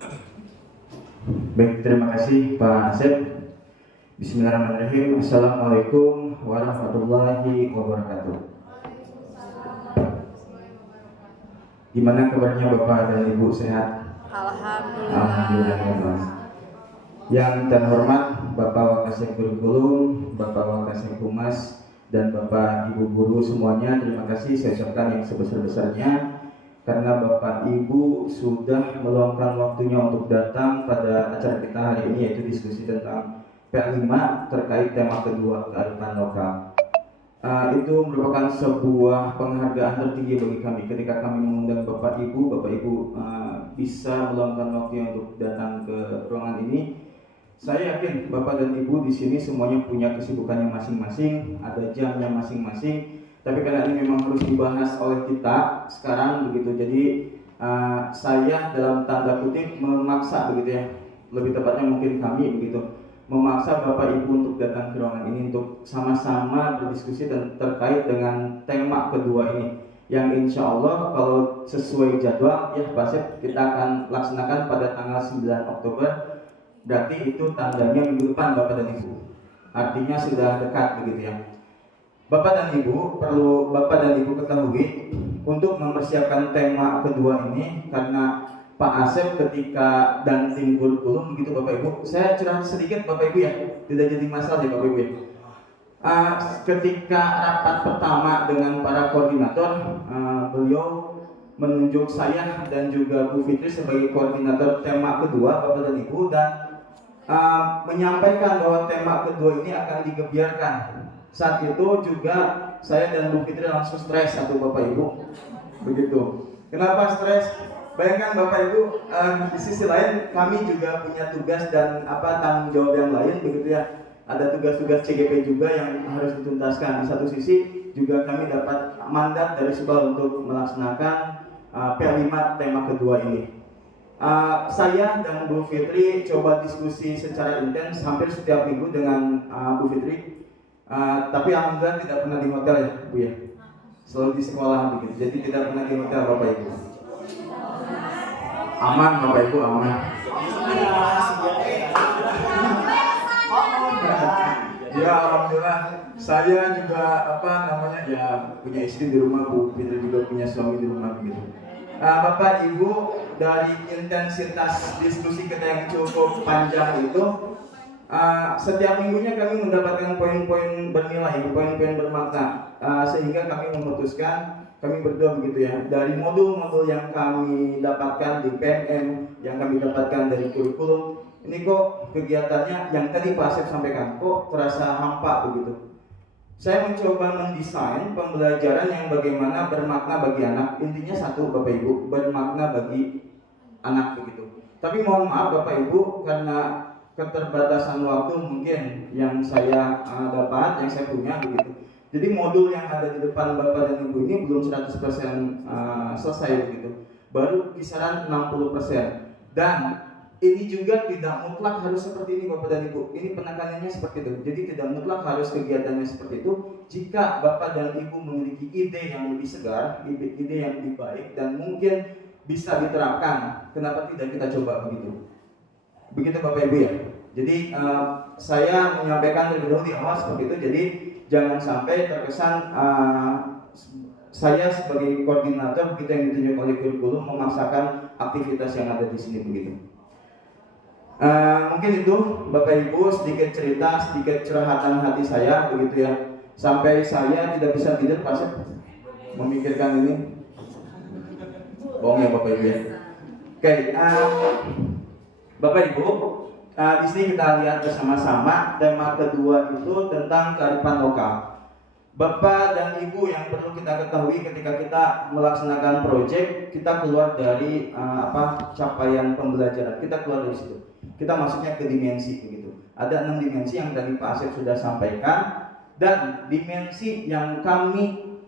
Baik, terima kasih Pak Asep. Bismillahirrahmanirrahim. Assalamualaikum warahmatullahi wabarakatuh. Gimana kabarnya Bapak dan Ibu, sehat? Alhamdulillah. Alhamdulillah. Yang terhormat Bapak Wakasek Kurikulum, Bapak Wakasek Humas, dan Bapak Ibu Guru semuanya, terima kasih saya ucapkan yang sebesar-besarnya karena Bapak Ibu sudah meluangkan waktunya untuk datang pada acara kita hari ini, yaitu diskusi tentang P5 terkait tema kedua, kearifan lokal. Itu merupakan sebuah penghargaan tertinggi bagi kami ketika kami mengundang Bapak Ibu bisa meluangkan waktunya untuk datang ke ruangan ini. Saya yakin Bapak dan Ibu di sini semuanya punya kesibukannya masing-masing, ada jamnya masing-masing. Tapi karena ini memang harus dibahas oleh kita sekarang begitu, jadi saya dalam tanda kutip memaksa begitu ya, lebih tepatnya mungkin kami begitu, memaksa Bapak Ibu untuk datang ke ruangan ini untuk sama-sama berdiskusi dan terkait dengan tema kedua ini, yang insya Allah kalau sesuai jadwal ya Pak Sep, kita akan laksanakan pada tanggal 9 Oktober. Berarti itu tandanya minggu depan Bapak dan Ibu. Artinya sudah dekat begitu ya. Bapak dan Ibu, perlu Bapak dan Ibu ketahui untuk mempersiapkan tema kedua ini, karena Pak Asep ketika dan tim kurikulum begitu Bapak Ibu. Saya curhat sedikit Bapak Ibu ya, tidak jadi masalah ya Bapak Ibu ya. Ketika rapat pertama dengan para koordinator, beliau menunjuk saya dan juga Bu Fitri sebagai koordinator tema kedua Bapak dan Ibu, dan menyampaikan bahwa tema kedua ini akan digebiarkan. Saat itu juga saya dan Bu Fitri langsung stres satu Bapak Ibu. Begitu. Kenapa stres? Bayangkan Bapak Ibu, di sisi lain kami juga punya tugas dan tanggung jawab yang lain begitu ya. Ada tugas-tugas CGP juga yang harus dituntaskan. Di satu sisi juga kami dapat mandat dari Subal untuk melaksanakan P5 tema kedua ini. Saya dan Bu Fitri coba diskusi secara intens hampir setiap minggu dengan Bu Fitri, tapi alhamdulillah tidak pernah di hotel ya Bu ya, selalu di sekolah begitu, jadi tidak pernah di hotel Bapak Ibu. Aman Bapak Ibu, aman. Ya alhamdulillah, saya juga punya istri di rumah, Bu Fitri juga punya suami di rumah begitu. Bapak Ibu, dari intensitas diskusi kita yang cukup panjang itu, setiap minggunya kami mendapatkan poin-poin bernilai, poin-poin bermakna, sehingga kami memutuskan, kami berdua begitu ya, dari modul-modul yang kami dapatkan di PNM, yang kami dapatkan dari kurikulum, ini kok kegiatannya yang tadi Pak Asep sampaikan, kok terasa hampa begitu. Saya mencoba mendesain pembelajaran yang bagaimana bermakna bagi anak. Intinya satu Bapak Ibu, bermakna bagi anak begitu. Tapi mohon maaf Bapak Ibu, karena keterbatasan waktu mungkin yang saya dapat, yang saya punya begitu. Jadi modul yang ada di depan Bapak dan Ibu ini belum 100% selesai begitu. Baru kisaran 60%. Dan ini juga tidak mutlak harus seperti ini Bapak dan Ibu. Ini penekanannya seperti itu. Jadi tidak mutlak harus kegiatannya seperti itu. Jika Bapak dan Ibu memiliki ide yang lebih segar, ide yang lebih baik, dan mungkin bisa diterapkan, kenapa tidak kita coba begitu? Begitu Bapak Ibu ya. Jadi saya menyampaikan terlebih dahulu di awal seperti itu. Jadi jangan sampai terkesan saya sebagai koordinator kita yang ditunjuk oleh kurikulum memaksakan aktivitas yang ada di sini begitu. Mungkin itu Bapak Ibu sedikit cerita, sedikit curhatan hati saya begitu ya. Sampai saya tidak bisa tidur pas memikirkan ini. Bohong ya Bapak Ibu ya. Oke, Bapak Ibu, di sini kita lihat bersama-sama tema kedua itu tentang kearifan lokal. Bapak dan Ibu, yang perlu kita ketahui ketika kita melaksanakan proyek, kita keluar dari capaian pembelajaran, kita keluar dari situ. Kita masuknya ke dimensi begitu. Ada 6 dimensi yang tadi Pak Asep sudah sampaikan, dan dimensi yang kami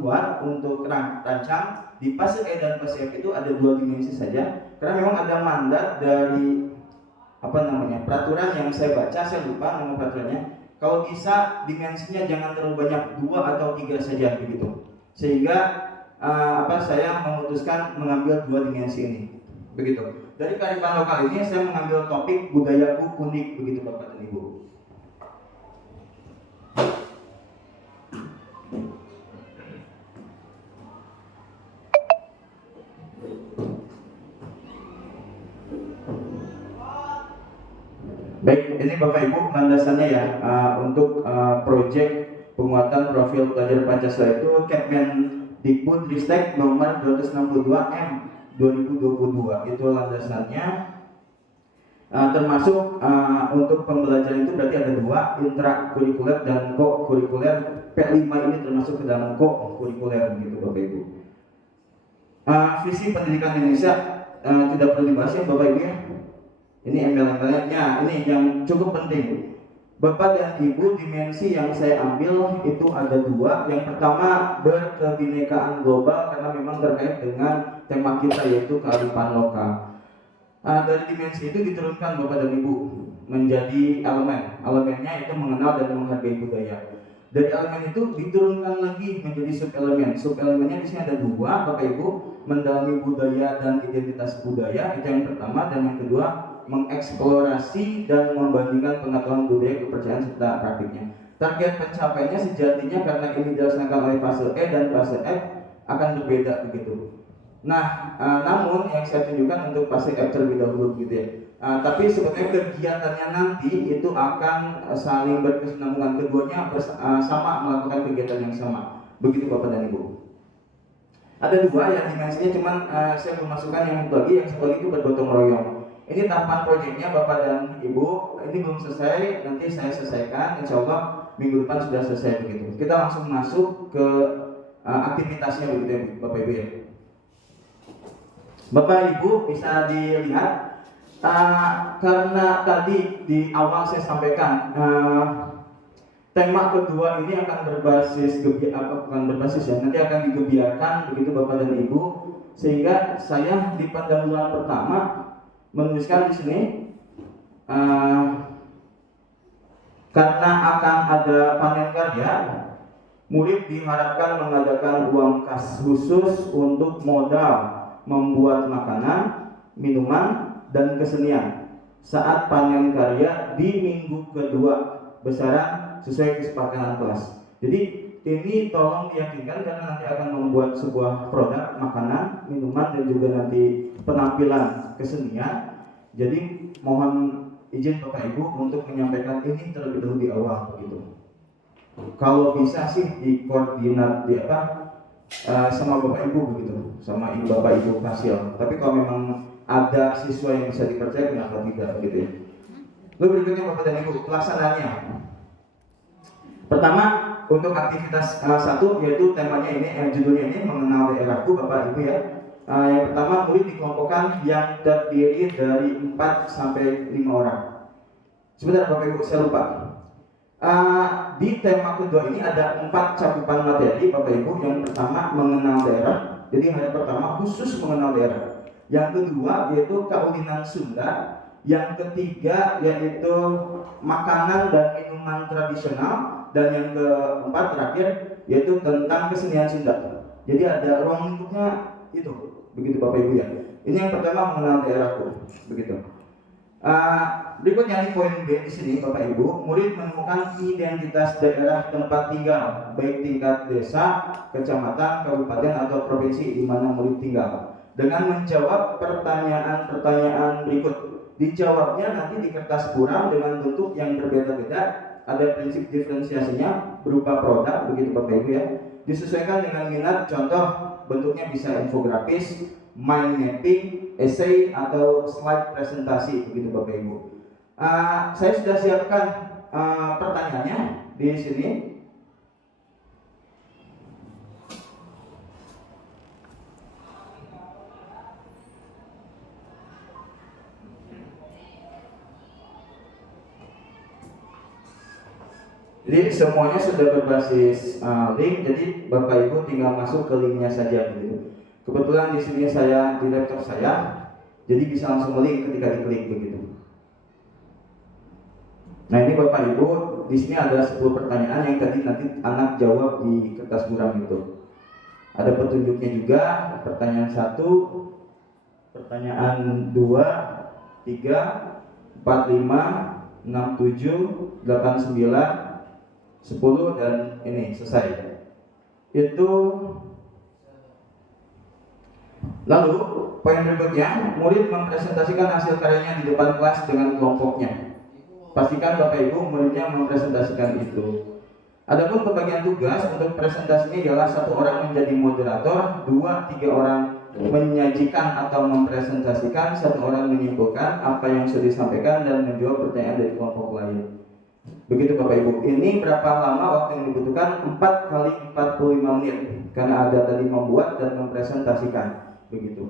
buat untuk rancang di fase E dan fase F itu ada 2 dimensi saja, karena memang ada mandat dari peraturan yang saya baca, saya lupa nama peraturannya. Kalau bisa dimensinya jangan terlalu banyak, 2 atau 3 saja begitu. Sehingga saya memutuskan mengambil 2 dimensi ini. Begitu. Dari kearifan lokal ini saya mengambil topik budayaku unik, begitu Bapak dan Ibu. Baik, ini Bapak Ibu landasannya ya untuk proyek penguatan profil pelajar Pancasila itu Kemendikbudristek nomor 262 M 2022, itu landasannya. Termasuk untuk pembelajaran itu berarti ada dua, intrakurikuler dan co-kurikuler. P5 ini termasuk ke dalam co-kurikuler gitu Bapak Ibu. Visi pendidikan Indonesia tidak perlu dibahas ya Bapak Ibu ya. Ini embel-embelnya, ini yang cukup penting. Bapak dan Ibu, dimensi yang saya ambil itu ada dua. Yang pertama, berkebinekaan global, karena memang terkait dengan tema kita yaitu kearifan lokal. Dari dimensi itu diturunkan Bapak dan Ibu menjadi elemen. Elemennya itu mengenal dan menghargai budaya. Dari elemen itu diturunkan lagi menjadi subelemen. Subelemennya di sini ada dua Bapak Ibu, mendalami budaya dan identitas budaya, itu yang pertama, dan yang kedua mengeksplorasi dan membandingkan pengetahuan budaya, kepercayaan serta praktiknya. Target pencapaiannya sejatinya karena ini dilaksanakan oleh fase E dan fase F akan berbeda begitu. Nah, namun yang saya tunjukkan untuk fase F terlebih dahulu gitu ya. Tapi sebetulnya kegiatannya nanti itu akan saling berkesinambungan, keduanya sama melakukan kegiatan yang sama. Begitu Bapak dan Ibu. Ada dua yang dimensinya, cuman saya belum masukkan yang satu lagi itu bergotong royong. Ini tahapan proyeknya Bapak dan Ibu, ini belum selesai, nanti saya selesaikan, insya Allah minggu depan sudah selesai begitu. Kita langsung masuk ke aktivitasnya begitu ya Bapak Ibu ya. Bapak Ibu bisa dilihat karena tadi di awal saya sampaikan tema kedua ini akan berbasis nanti akan digebiarkan begitu Bapak dan Ibu, sehingga saya di pendahuluan pertama menuliskan di sini karena akan ada panen karya, murid diharapkan mengadakan uang kas khusus untuk modal membuat makanan, minuman, dan kesenian saat panen karya di minggu kedua besaran sesuai kesepakatan kelas. Jadi ini tolong diyakinkan karena nanti akan membuat sebuah produk makanan, minuman, dan juga nanti penampilan kesenian. Jadi mohon izin Bapak Ibu untuk menyampaikan ini terlebih dahulu di awal begitu. Kalau bisa sih dikoordinat sama Bapak Ibu begitu, sama Ibu Bapak Ibu Fasil. Tapi kalau memang ada siswa yang bisa dipercaya, kenapa tidak begitu ya. Lalu berikutnya Bapak dan Ibu, pelaksanaannya. Pertama, untuk aktivitas satu yaitu temanya ini, judulnya ini mengenal daerahku Bapak Ibu ya. Yang pertama, murid dikelompokkan yang terdiri dari 4 sampai 5 orang. Sebentar Bapak Ibu, saya lupa. Di tema kedua ini ada 4 cakupan materi Bapak Ibu. Yang pertama mengenal daerah, jadi yang pertama khusus mengenal daerah. Yang kedua yaitu kaulinan Sunda. Yang ketiga yaitu makanan dan minuman tradisional. Dan yang keempat terakhir yaitu tentang kesenian Sunda. Jadi ada ruang lingkupnya itu, begitu Bapak Ibu ya. Ini yang pertama mengenal daerahku, begitu. Berikutnya di poin B di sini Bapak Ibu, murid menemukan identitas daerah tempat tinggal, baik tingkat desa, kecamatan, kabupaten atau provinsi di mana murid tinggal, dengan menjawab pertanyaan-pertanyaan berikut. Dijawabnya nanti di kertas buram dengan bentuk yang berbeda-beda. Ada prinsip diferensiasinya berupa produk, begitu Bapak Ibu ya. Disesuaikan dengan minat, contoh bentuknya bisa infografis, mind mapping, essay atau slide presentasi, begitu Bapak Ibu. Saya sudah siapkan pertanyaannya di sini. Jadi semuanya sudah berbasis link, jadi Bapak Ibu tinggal masuk ke linknya saja begitu. Kebetulan di sini saya di laptop saya, jadi bisa langsung link ketika diklik begitu. Nah ini Bapak Ibu, di sini ada 10 pertanyaan yang tadi nanti anak jawab di kertas buram itu. Ada petunjuknya juga. Pertanyaan 1, Pertanyaan 2, 3, 4, 5, 6, 7, 8, 9, 10 dan ini selesai. Itu lalu poin berikutnya, murid mempresentasikan hasil karyanya di depan kelas dengan kelompoknya. Pastikan Bapak Ibu muridnya mempresentasikan itu. Adapun pembagian tugas untuk presentasinya ialah 1 orang menjadi moderator, 2, 3 orang menyajikan atau mempresentasikan, 1 orang menyimpulkan apa yang sudah disampaikan dan menjawab pertanyaan dari kelompok lain. Begitu Bapak Ibu. Ini berapa lama waktu yang dibutuhkan? 4 kali 45 menit karena ada tadi membuat dan mempresentasikan. Begitu.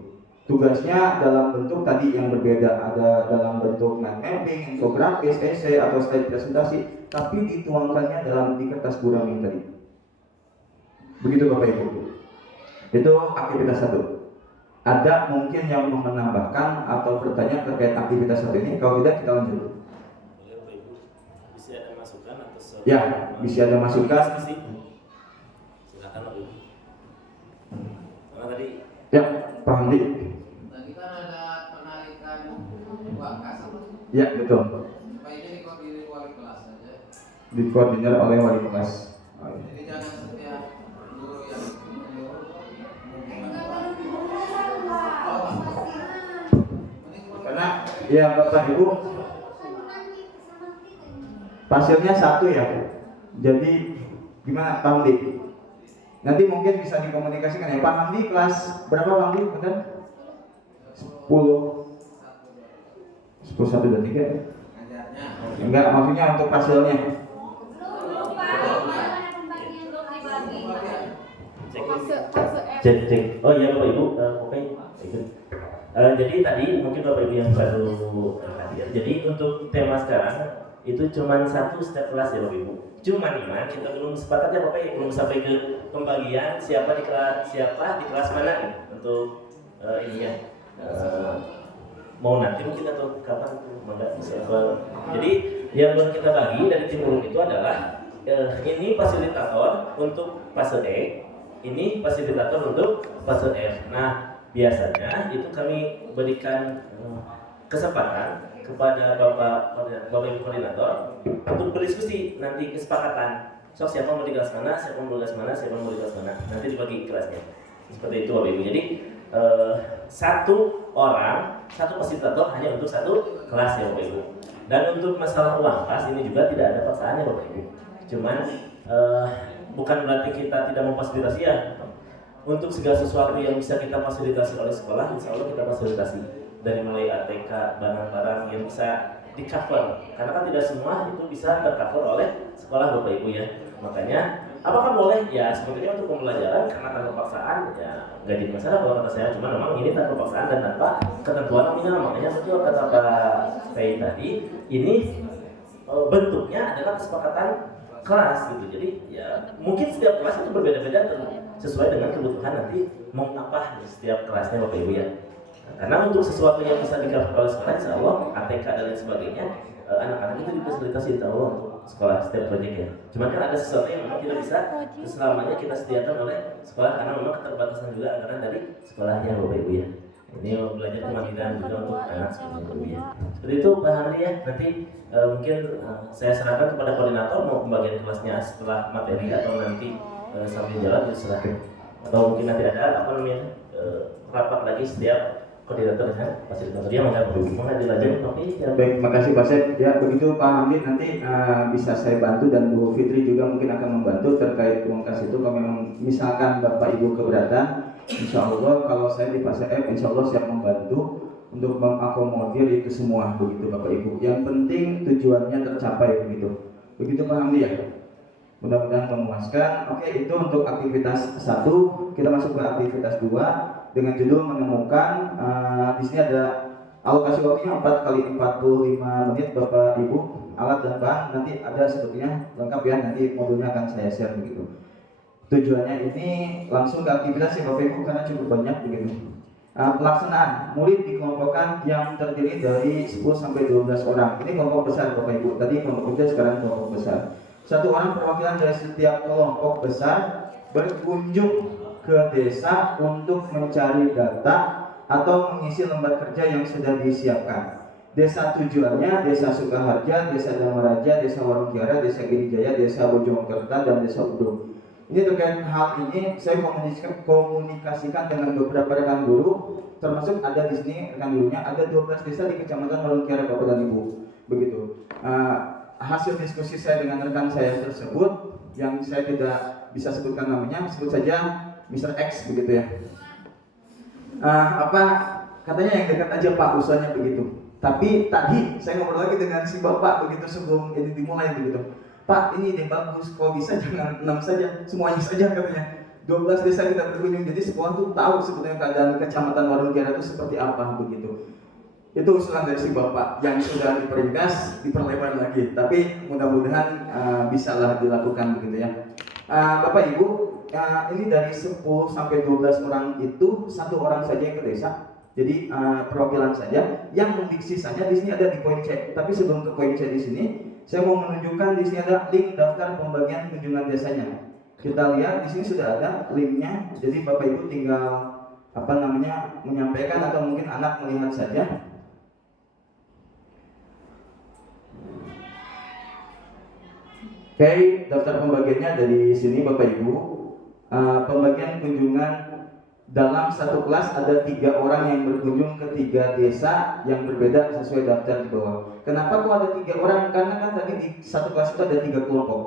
Tugasnya dalam bentuk tadi yang berbeda, ada dalam bentuk mind mapping, infografis, essay atau slide presentasi, tapi dituangkannya di kertas gurami tadi. Begitu Bapak Ibu. Itu aktivitas 1. Ada mungkin yang mau menambahkan atau bertanya terkait aktivitas 1 ini? Kalau tidak kita lanjut. Bisa ada masukan atau ya, bisa ada masukan. Silakan Pak Ibu. Karena tadi ya, Pak Handi. Tadi kan ada penarikan uang kas. Ya, betul. Supaya ini dikoordinir wali kelas saja. Dikoordinir oleh wali kelas. Jadi jangan setiap guru yang karena ya Bapak Ibu pasirnya 1 ya. Jadi gimana Pak Hamdi? Nanti mungkin bisa dikomunikasikan ya. Pak Hamdi kelas berapa Pak Hamdi? Betul? 10 1, 2, 3 enggak, maksudnya untuk hasilnya. cek. Oh iya Bapak Ibu, oke. Jadi tadi mungkin Bapak Ibu yang baru hadir. Jadi untuk tema sekarang itu cuma 1 setiap kelas ya Bapak Ibu. Cuman kita belum sepakat ya Bapak Ibu, belum sampai ke pembagian siapa di kelas mana nih untuk ini ya. Mau nanti mungkin atau kapan jadi yang belum kita bagi dari tim guru itu adalah ini fasilitator untuk fase E, ini fasilitator untuk fase F. Nah biasanya itu kami berikan kesempatan kepada Bapak Ibu koordinator untuk berdiskusi nanti kesepakatan. So siapa mau di kelas mana, siapa mau di kelas mana, siapa mau di kelas mana, nanti dibagi kelasnya. Seperti itu Bapak Ibu. Jadi 1 orang, 1 fasilitator hanya untuk 1 kelas ya Bapak Ibu. Dan untuk masalah uang kas ini juga tidak ada paksaan ya Bapak Ibu. Cuman bukan berarti kita tidak memfasilitasi ya. Untuk segala sesuatu yang bisa kita fasilitasi oleh sekolah, insya Allah kita fasilitasi. Dari mulai ATK, barang-barang yang bisa di cover. Karena kan tidak semua itu bisa tercover oleh sekolah Bapak Ibu ya. Makanya apakah boleh? Ya sebetulnya untuk pembelajaran karena tanpa paksaan ya nggak jadi masalah kalau kata saya. Cuma memang ini tanpa paksaan dan tanpa ketentuan nominal. Makanya betul kata Pak Fei tadi, ini bentuknya adalah kesepakatan kelas gitu. Jadi ya mungkin setiap kelas itu berbeda-beda sesuai dengan kebutuhan nanti mau apa di setiap kelasnya Bapak Ibu ya. Karena untuk sesuatu yang bisa di-cover oleh sekolah, insya Allah ATK dan lain sebagainya, anak-anak itu difasilitasi insya Allah untuk sekolah setiap proyek ya. Cuma kan ada sesuatu yang memang tidak bisa selamanya kita sediakan oleh sekolah karena memang keterbatasan juga anggaran dari sekolahnya Bapak Ibu ya. Ini belajar kemandirian juga untuk anak seperti itu ya. Seperti itu Pak Hamdi ya. Nanti mungkin saya serahkan kepada koordinator mau pembagian kelasnya setelah materi atau nanti sambil jalan diserahkan. Atau mungkin nanti ada apa namanya rapat lagi setiap koordinator dengan fasilitator dia mana dilanjut tapi ya. Baik, makasih Pak Sep. Ya begitu Pak Hamdi nanti bisa saya bantu dan Bu Fitri juga mungkin akan membantu terkait uang kas itu. Kalau memang misalkan Bapak Ibu keberatan, insya Allah kalau saya di fase F, insya Allah siap membantu untuk mengakomodir itu semua begitu Bapak Ibu. Yang penting tujuannya tercapai begitu. Begitu Pak Hamdi ya. Mudah-mudahan memuaskan. Oke, itu untuk aktivitas 1. Kita masuk ke aktivitas 2 dengan judul menemukan. Di sini ada alokasi waktunya 4 kali 45 menit Bapak Ibu. Alat dan bahan nanti ada sebetulnya lengkap ya, nanti modulnya akan saya share begitu. Tujuannya ini langsung ke aktivitas ya Bapak Ibu karena cukup banyak begitu. Pelaksanaan murid dikelompokkan yang terdiri dari 10 sampai 12 orang. Ini kelompok besar Bapak Ibu. Tadi kelompok kecil, sekarang kelompok besar. 1 orang perwakilan dari setiap kelompok besar berkunjung ke desa untuk mencari data atau mengisi lembar kerja yang sudah disiapkan. Desa tujuannya Desa Sukaharja, Desa Damaraja, Desa Warung Kiara, Desa Girijaya, Desa Bojongkerta, dan Desa Udung. Ini terkait hal ini saya komunikasikan dengan beberapa rekan guru, termasuk ada di sini rekan gurunya, ada 12 desa di Kecamatan Warung Kiara, Bapak dan Ibu. Begitu. Hasil diskusi saya dengan rekan saya tersebut, yang saya tidak bisa sebutkan namanya, sebut saja Mr. X begitu ya. Katanya yang dekat aja Pak, usulnya begitu. Tapi tadi saya ngobrol lagi dengan si Bapak begitu sebelum ini dimulai begitu. Pak, ini ide bagus, kalau bisa jangan 6 saja, semuanya saja katanya. 12 desa kita berkunjung, jadi sekolah tuh tahu sebetulnya keadaan Kecamatan Warung Kiara itu seperti apa begitu. Itu usulan dari si Bapak yang sudah diperingkas, diperlebar lagi. Tapi mudah-mudahan bisalah dilakukan begitu ya. Bapak Ibu, ini dari 10 sampai 12 orang itu 1 orang saja yang ke desa. Jadi perwakilan saja. Yang sisanya di sini ada di poin C. Tapi sebelum ke poin C di sini, saya mau menunjukkan di sini ada link daftar pembagian kunjungan desanya. Kita lihat di sini sudah ada linknya. Jadi Bapak Ibu tinggal menyampaikan atau mungkin anak melihat saja. Oke, daftar pembagiannya dari sini Bapak Ibu. Pembagian kunjungan dalam satu kelas ada 3 orang yang berkunjung ke 3 desa yang berbeda sesuai daftar di bawah. Kenapa kok ada 3 orang? Karena kan tadi di satu kelas itu ada 3 kelompok.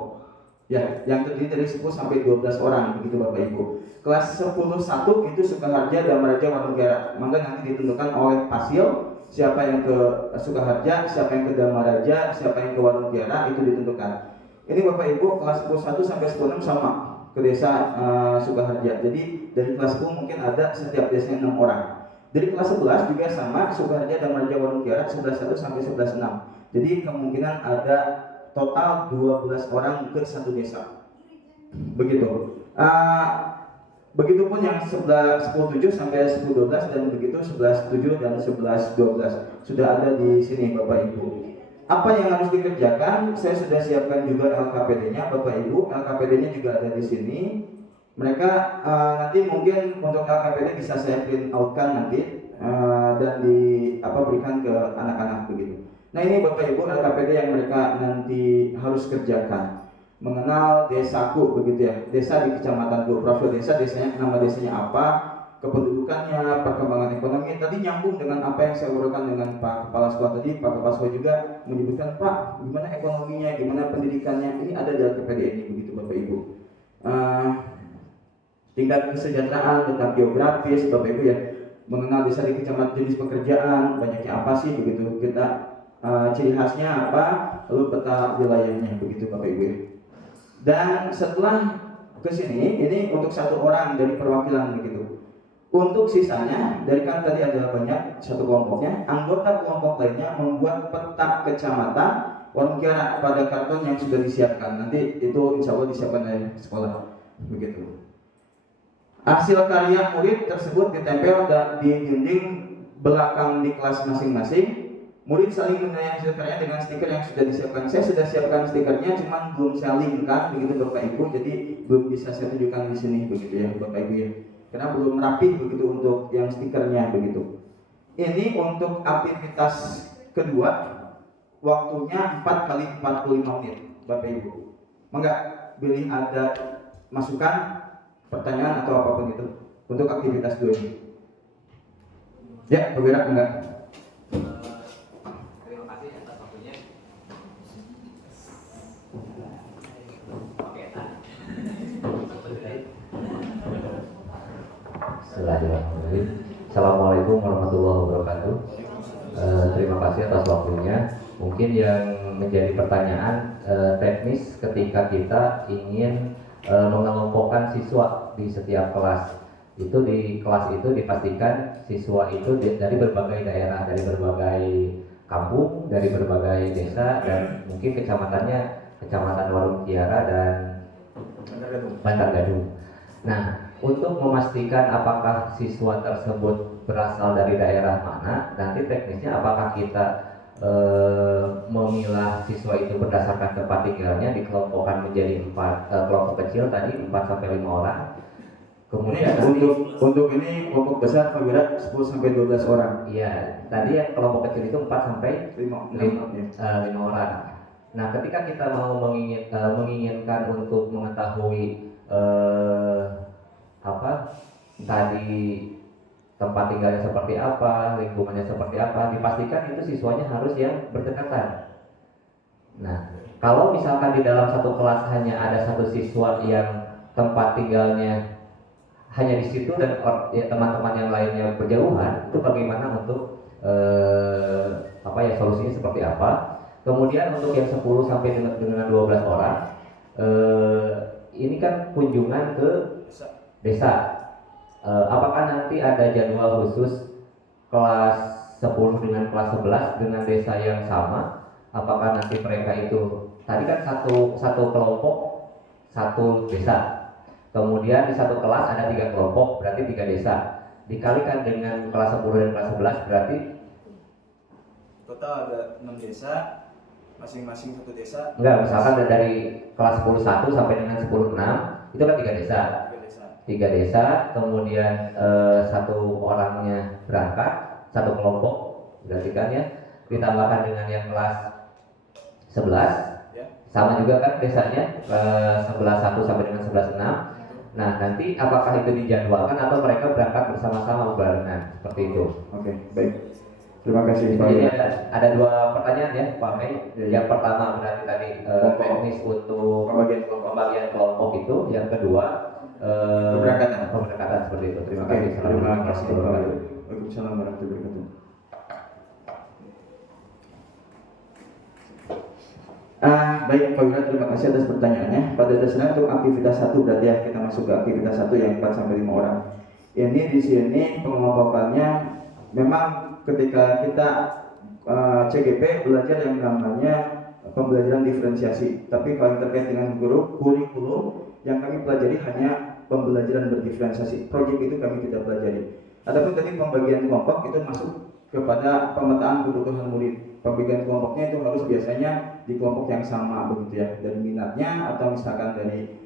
Ya, yang terdiri dari 10 sampai 12 orang begitu Bapak Ibu. Kelas 10-1 itu Sukaharja, Damaraja, Warung Kiara. Maka nanti ditentukan oleh Pasil siapa yang ke Sukaharja, siapa yang ke Damaraja, siapa yang ke Warung Kiara, itu ditentukan. Ini Bapak Ibu kelas 11 sampai 16 sama ke desa Sukaharja. Jadi dari kelas 10 mungkin ada setiap desanya 6 orang. Dari kelas 11 juga sama Sukaharja, Damaraja, Warung Kiara 11-1 sampai 11-6. Jadi kemungkinan ada total 12 orang ke satu desa. Begitu. Begitupun yang 10-7 sampai 10-12 dan begitu 11-7 dan 11-12 sudah ada di sini Bapak Ibu. Apa yang harus dikerjakan? Saya sudah siapkan juga LKPD-nya Bapak Ibu. LKPD-nya juga ada di sini. Mereka nanti mungkin untuk LKPD bisa saya print out-kan nanti dan berikan ke anak-anak begitu. Nah ini Bapak Ibu LKPD yang mereka nanti harus kerjakan. Mengenal desaku begitu ya, desa di kecamatanku, profil desa, nama desanya apa, kependudukannya, perkembangan ekonomi. Tadi nyambung dengan apa yang saya urutkan dengan Pak Kepala Sekolah tadi. Pak Kepala Sekolah juga menyebutkan, Pak, gimana ekonominya, gimana pendidikannya, ini ada di LKPD ini begitu Bapak Ibu. Tingkat kesejahteraan, tentang geografis Bapak Ibu ya, mengenal desa di kecamatan, jenis pekerjaan, banyaknya apa sih begitu, kita ciri khasnya apa, lalu peta wilayahnya begitu Bapak Ibu. Dan setelah ke sini, ini untuk 1 orang dari perwakilan begitu. Untuk sisanya, dari kan tadi ada banyak satu kelompoknya, anggota kelompok lainnya membuat peta kecamatan Warung Kiara pada karton yang sudah disiapkan. Nanti itu insya Allah disiapkan oleh sekolah begitu. Hasil karya murid tersebut ditempel di dinding belakang di kelas masing-masing. Murid saling menilai hasil karya dengan stiker yang sudah disiapkan. Saya sudah siapkan stikernya, cuman belum saya linkkan begitu Bapak Ibu. Jadi belum bisa saya tunjukkan di sini begitu ya Bapak Ibu ya. Karena belum rapi begitu untuk yang stikernya begitu. Ini untuk aktivitas kedua, waktunya 4 kali 45 menit Bapak Ibu. Maka pilih ada masukan, pertanyaan atau apapun itu untuk aktivitas 2 ini. Ya, bergerak enggak? Assalamualaikum warahmatullahi wabarakatuh. Terima kasih atas waktunya. Mungkin yang menjadi pertanyaan teknis ketika kita ingin mengelompokkan siswa di setiap kelas. Itu di kelas itu dipastikan siswa itu dari berbagai daerah, dari berbagai kampung, dari berbagai desa, dan mungkin kecamatan Warung Kiara dan Bantar Gadung. Nah, untuk memastikan apakah siswa tersebut berasal dari daerah mana, nanti teknisnya apakah kita memilah siswa itu berdasarkan tempat tinggalnya, dikelompokkan menjadi 4 kelompok kecil tadi 4 sampai 5 orang. Kemudian Untuk ini kelompok besar Pak Wira 10 sampai 12 orang. iya, tadi yang kelompok kecil itu 4 sampai 5 5 orang. Nah, ketika kita mau menginginkan untuk mengetahui apa tadi tempat tinggalnya seperti apa, lingkungannya seperti apa, dipastikan itu siswanya harus yang berdekatan. Nah, kalau misalkan di dalam satu kelas hanya ada satu siswa yang tempat tinggalnya hanya di situ dan ya, teman-teman yang lainnya berjauhan, itu bagaimana untuk solusinya seperti apa? Kemudian untuk yang 10 sampai dengan 12 orang, ini kan kunjungan ke desa. Apakah nanti ada jadwal khusus kelas 10 dengan kelas 11 dengan desa yang sama? Apakah nanti mereka itu tadi kan satu kelompok satu desa. Kemudian di satu kelas ada 3 kelompok, berarti 3 desa. Dikalikan dengan kelas 10 dan kelas 11 berarti total ada 6 desa, masing-masing satu desa. enggak, misalkan dari kelas 10 1 sampai dengan 10 6 itu kan 3 desa. 3 desa, kemudian satu orangnya berangkat, satu kelompok berarti kan ya, ditambahkan dengan yang kelas 11 Ya. sama juga kan desanya 11 1 sampai dengan 11 6. Nah, nanti apakah itu dijadwalkan atau mereka berangkat bersama-sama barengan seperti itu? Oke, baik. Terima kasih Pak. Jadi ada 2 pertanyaan ya Pak Mei. Yang pertama berarti tadi teknis untuk pembagian kelompok itu. Yang kedua pemberangkatan seperti itu. Terima kasih. Terima kasih Pak. Waalaikumsalam warahmatullahi wabarakatuh. Baik Pak Wira, terima kasih atas pertanyaannya. Pada dasarnya untuk aktivitas 1 berarti ya, kita masuk ke aktivitas 1 yang 4 sampai 5 orang. Ini di sini pengelompokannya memang ketika kita CGP belajar yang namanya pembelajaran diferensiasi. Tapi kalau yang terkait dengan kurikulum yang kami pelajari hanya pembelajaran berdiferensiasi. Proyek itu kami tidak pelajari. Adapun tadi pembagian kelompok itu masuk kepada pemetaan kebutuhan murid. Pembagian kelompoknya itu harus biasanya di kelompok yang sama begitu ya, dari minatnya atau misalkan dari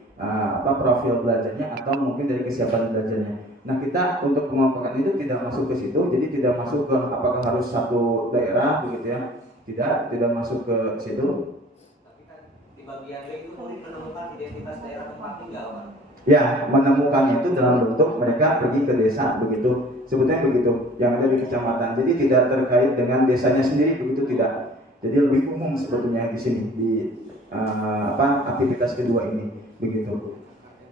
profil belajarnya atau mungkin dari kesiapan belajarnya. Nah, kita untuk pengelompokan itu tidak masuk ke situ, jadi tidak masuk ke apakah harus satu daerah begitu ya. Tidak masuk ke situ. Tapi kan di bagian B itu murid menemukan identitas daerah tempat tinggal, Pak. Ya, menemukannya itu dalam bentuk mereka pergi ke desa begitu. Sebetulnya begitu yang ada di kecamatan. Jadi tidak terkait dengan desanya sendiri begitu, tidak. Jadi lebih umum sebetulnya di sini di aktivitas kedua ini begitu.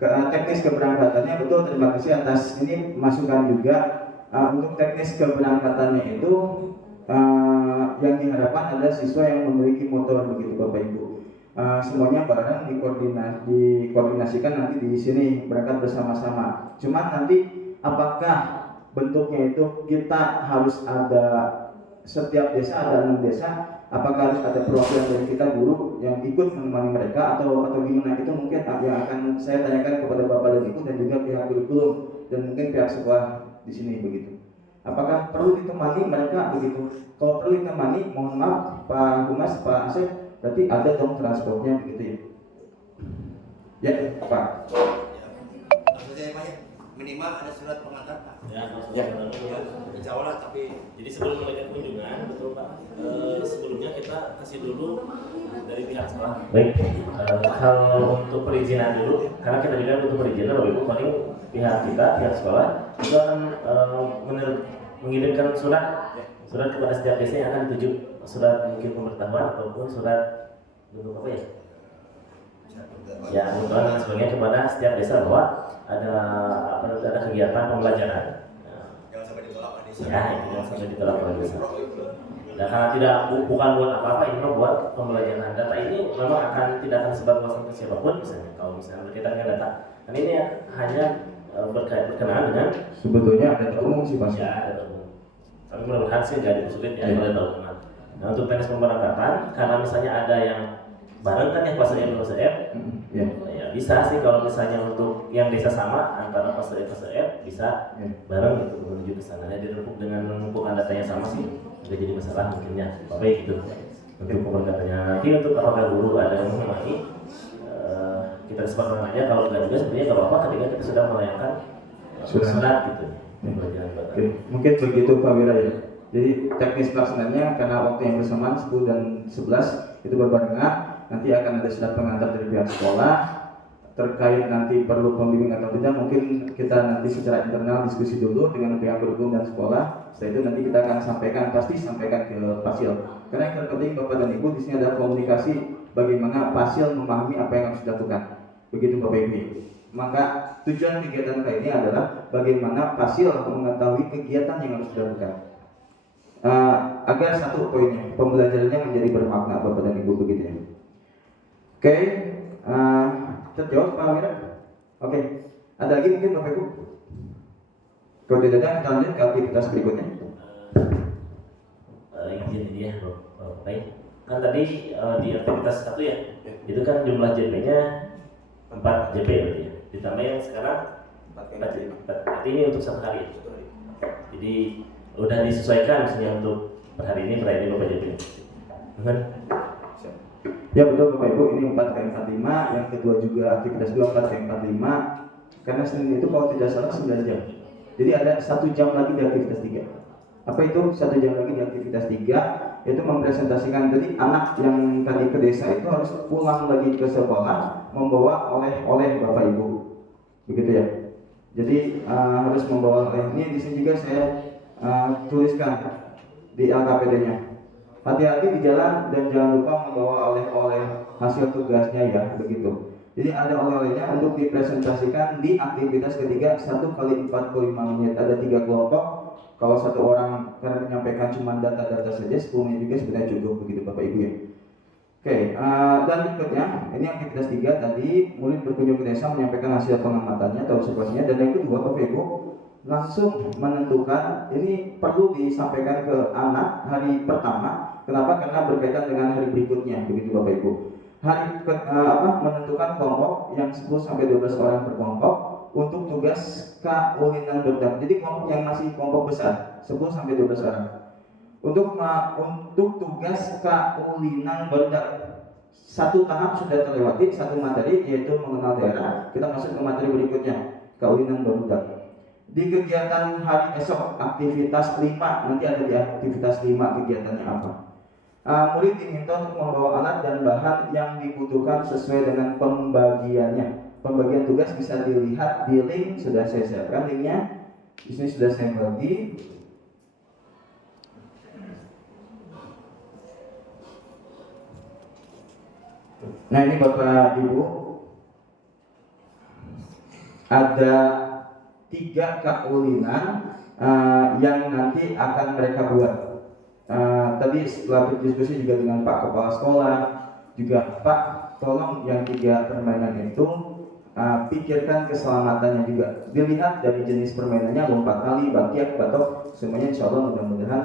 Teknis keberangkatannya betul, terima kasih atas ini masukan juga. Untuk teknis keberangkatannya itu yang diharapkan adalah siswa yang memiliki motor begitu Bapak Ibu. Semuanya bareng dikoordinasikan nanti di sini berangkat bersama-sama. Cuman nanti apakah bentuknya itu kita harus ada setiap desa ada 6 desa, apakah harus ada perwakilan dari kita guru yang ikut menemani mereka atau gimana, itu mungkin yang akan saya tanyakan kepada Bapak dan Ibu dan juga pihak kurikulum dan mungkin pihak sekolah di sini begitu. Apakah perlu ditemani mereka begitu? Kalau perlu ditemani, mohon maaf Pak Humas, Pak Asep, berarti ada dong transportnya begitu ya. Ya, Pak. Maksudnya Pak, minimal ada surat pengantar Pak. Ya. Insya Allah, tapi Jadi sebelum mereka kunjungan, betul Pak. Sebelumnya kita kasih dulu dari pihak sekolah. Baik. Kalau untuk perizinan dulu, karena kita bilang untuk perizinan, Bapak Ibu paling pihak sekolah itu akan mengirimkan surat kepada setiap desa yang akan dituju, surat mungkin pemberitahuan ataupun surat bentuk apa ya? Ya, kebetulan dan sebagainya kepada setiap desa bahwa ada kegiatan pembelajaran. jangan sampai ditolak Pak desa. Ya, itu yang sampai ditolak oleh desa. Dan karena tidak bukan buat apa-apa, ini buat pembelajaran. Data ini memang tidak akan sebar luasan ke siapapun misalnya. Kalau misalnya berkaitan dengan data, dan ini hanya berkenaan dengan Sebetulnya ada umum sih Pak. ya data umum. Tapi mudah-mudahan sih nggak dipersulit ya oleh data umum. Nah, untuk teknis pemberangkatan, karena misalnya ada yang bareng kan ya fase M fase F, ya bisa sih kalau misalnya untuk yang desa sama antara fase E fase F bisa bareng gitu menuju ke sana. Jadi dengan mengumpulkan datanya sama sih nggak jadi masalah mungkinnya. Baik gitu untuk pemberangkatannya. Nanti untuk apakah guru ada yang menemani, kita kesepakatan aja. Kalau nggak juga sebenarnya nggak apa-apa ketika kita sudah melayangkan sholat gitu. Pembelajaran ibadah. Oke, mungkin begitu Pak Wira ya. Jadi teknis pelaksanaannya karena waktu yang bersamaan 10 dan 11 itu berbarengan, nanti akan ada surat pengantar dari pihak sekolah terkait nanti perlu pembimbing atau tidak. Mungkin kita nanti secara internal diskusi dulu dengan pihak kurikulum dan sekolah. Setelah itu nanti kita akan pasti sampaikan ke Pasil. Karena yang terpenting Bapak dan Ibu di sini adalah komunikasi bagaimana Pasil memahami apa yang harus dilakukan. Begitu Bapak Ibu. Maka tujuan kegiatan kali ini adalah bagaimana Pasil mengetahui kegiatan yang harus dilakukan. Agar satu poinnya, pembelajarannya menjadi bermakna Bapak dan Ibu begitu ya. Oke, terjawab Pak Wira? Oke, ada lagi mungkin Bapak Ibu? Kalau tidak ada, kita lanjut ke aktivitas berikutnya. Izin ini ya, baik. Kan tadi di aktivitas 1 ya, itu kan jumlah JP-nya 4 JP berarti ya. Ditambah yang sekarang 4 berarti ini untuk 1 hari. Jadi udah disesuaikan misalnya untuk per hari ini Bapak JP. Benar? Ya betul Bapak Ibu, ini 4x45, yang kedua juga aktivitas 2 4x45. Karena Senin itu kalau tidak salah 9 jam. Jadi ada 1 jam lagi di aktivitas 3. Apa itu 1 jam lagi di aktivitas 3? Yaitu mempresentasikan tadi anak yang tadi ke desa itu harus pulang lagi ke sekolah membawa oleh-oleh Bapak Ibu. Begitu ya. Jadi harus membawa oleh ini. Di sini juga saya tuliskan di LKPD-nya. Hati-hati di jalan dan jangan lupa membawa oleh-oleh hasil tugasnya ya, begitu. Jadi ada oleh-olehnya untuk dipresentasikan di aktivitas ketiga 1 kali 45 menit. Ada 3 kelompok. Kalau 1 orang karena menyampaikan cuma data-data saja 10 menit juga sebenarnya cukup begitu Bapak Ibu ya. Oke, dan berikutnya ini aktivitas 3 tadi murid berkunjung ke desa menyampaikan hasil pengamatannya atau observasinya, dan yang kedua Bapak Ibu langsung menentukan ini perlu disampaikan ke anak hari pertama. Kenapa? Karena berkaitan dengan hari berikutnya begitu Bapak Ibu. Menentukan kelompok yang 10 sampai 12 orang per kelompok untuk tugas kaulinan berdak. Jadi kelompok yang masih kelompok besar 10 sampai 12 orang. Untuk tugas kaulinan berdak, 1 tahap sudah terlewati, 1 materi yaitu mengenal daerah. Kita masuk ke materi berikutnya, kaulinan berdak. Di kegiatan hari esok aktivitas 5, nanti ada di aktivitas 5 kegiatannya apa? Murid diminta untuk membawa alat dan bahan yang dibutuhkan sesuai dengan pembagiannya. Pembagian tugas bisa dilihat di link, sudah saya siapkan linknya. Di sini sudah saya bagi. Nah ini Bapak Ibu, ada 3 kaulinan yang nanti akan mereka buat. Tadi setelah berdiskusi juga dengan Pak Kepala Sekolah, juga Pak, tolong yang 3 permainan itu pikirkan keselamatannya juga. Dilihat dari jenis permainannya, lompat tali, bakiak, batok, semuanya insya Allah mudah-mudahan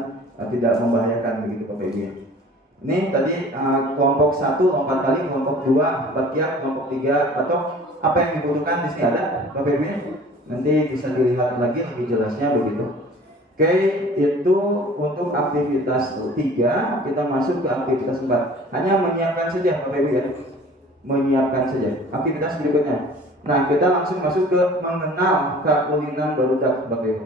tidak membahayakan begitu Bapak Ibu. Ini tadi kelompok 1 lompat tali, kelompok 2 bakiak, kelompok 3 batok. Apa yang dibutuhkan di sini ada Bapak Ibu? Nanti bisa dilihat lagi lebih jelasnya begitu. Oke, itu untuk aktivitas 3. Kita masuk ke aktivitas 4. Hanya menyiapkan saja Bapak Ibu ya. Menyiapkan saja. Aktivitas berikutnya. Nah, kita langsung masuk ke mengenal kaulinan barudak Bapak Ibu.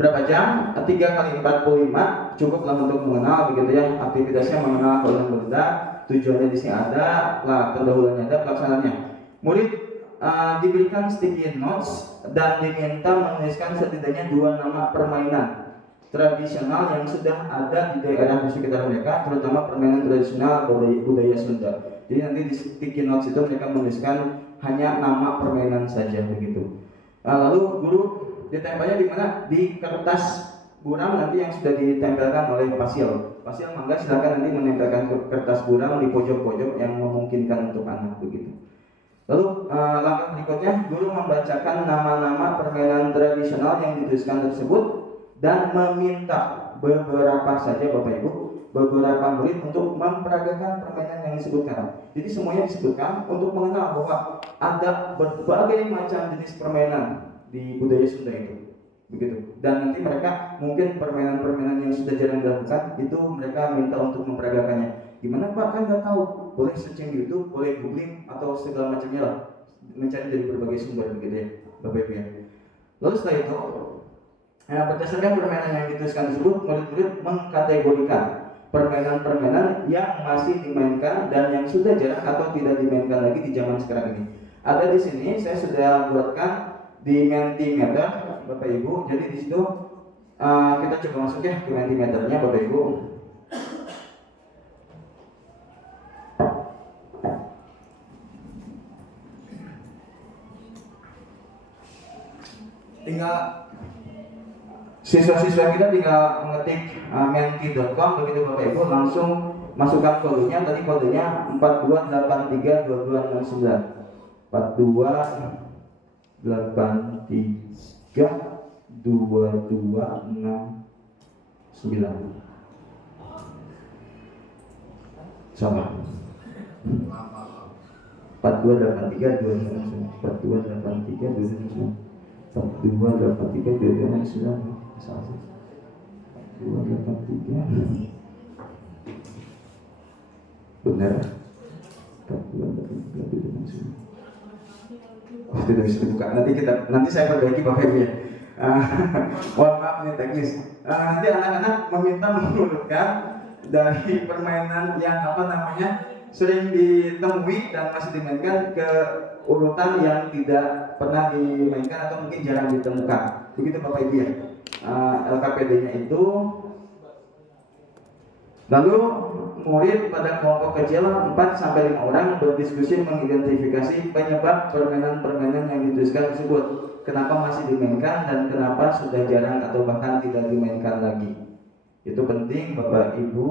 Berapa jam? 3 kali 45 cukuplah untuk mengenal begitu ya. Aktivitasnya mengenal kaulinan barudak. Tujuannya di sini ada, pendahuluannya ada, pelaksanaannya. Murid diberikan sticky notes dan diminta menuliskan setidaknya 2 nama permainan tradisional yang sudah ada di daerah di sekitar mereka, terutama permainan tradisional budaya Sunda. Jadi nanti di sticky notes itu mereka menuliskan hanya nama permainan saja begitu. Lalu guru ditempelnya di mana? Di kertas buram nanti yang sudah ditempelkan oleh Pasil. Pasil mangga silakan nanti menempelkan kertas buram di pojok-pojok yang memungkinkan untuk anak begitu. Lalu langkah berikutnya, guru membacakan nama-nama permainan tradisional yang dituliskan tersebut dan meminta beberapa saja Bapak Ibu, beberapa murid untuk memperagakan permainan yang disebutkan. Jadi semuanya disebutkan untuk mengenal bahwa ada berbagai macam jenis permainan di budaya Sunda itu, begitu. Dan nanti mereka mungkin permainan-permainan yang sudah jarang dilakukan itu mereka minta untuk memperagakannya. Gimana Pak, kan nggak tahu, boleh searching di YouTube, boleh googling atau segala macamnya lah, mencari dari berbagai sumber begitu ya Bapak Ibu ya. Lalu setelah itu, berdasarkan permainan yang dituliskan tersebut, murid-murid mengkategorikan permainan-permainan yang masih dimainkan dan yang sudah jarang atau tidak dimainkan lagi di zaman sekarang ini. Ada di sini, saya sudah buatkan di Mentimeter, Bapak Ibu. Jadi di situ kita coba masuk ya ke Mentimeternya, Bapak Ibu. Tinggal siswa-siswa kita tinggal mengetik menti.com, begitu Bapak Ibu, langsung masukkan kodenya. Tadi kodenya 42832269. 42832269. Sama. 42832269. 42832269. 42832269. Salah sih. 4283. Benar. 42832269. Oh, tidak bisa dibuka. Nanti saya perbaiki Bapak Ibu ya. Mohon maaf ini teknis. Nanti anak-anak meminta mengurutkan dari permainan yang sering ditemui dan masih dimainkan ke urutan yang tidak pernah dimainkan atau mungkin jarang ditemukan. Begitu Bapak Ibu ya. LKPD-nya itu. Lalu murid pada kelompok kecil 4-5 orang berdiskusi mengidentifikasi penyebab permainan-permainan yang dituliskan tersebut. Kenapa masih dimainkan dan kenapa sudah jarang atau bahkan tidak dimainkan lagi. Itu penting Bapak Ibu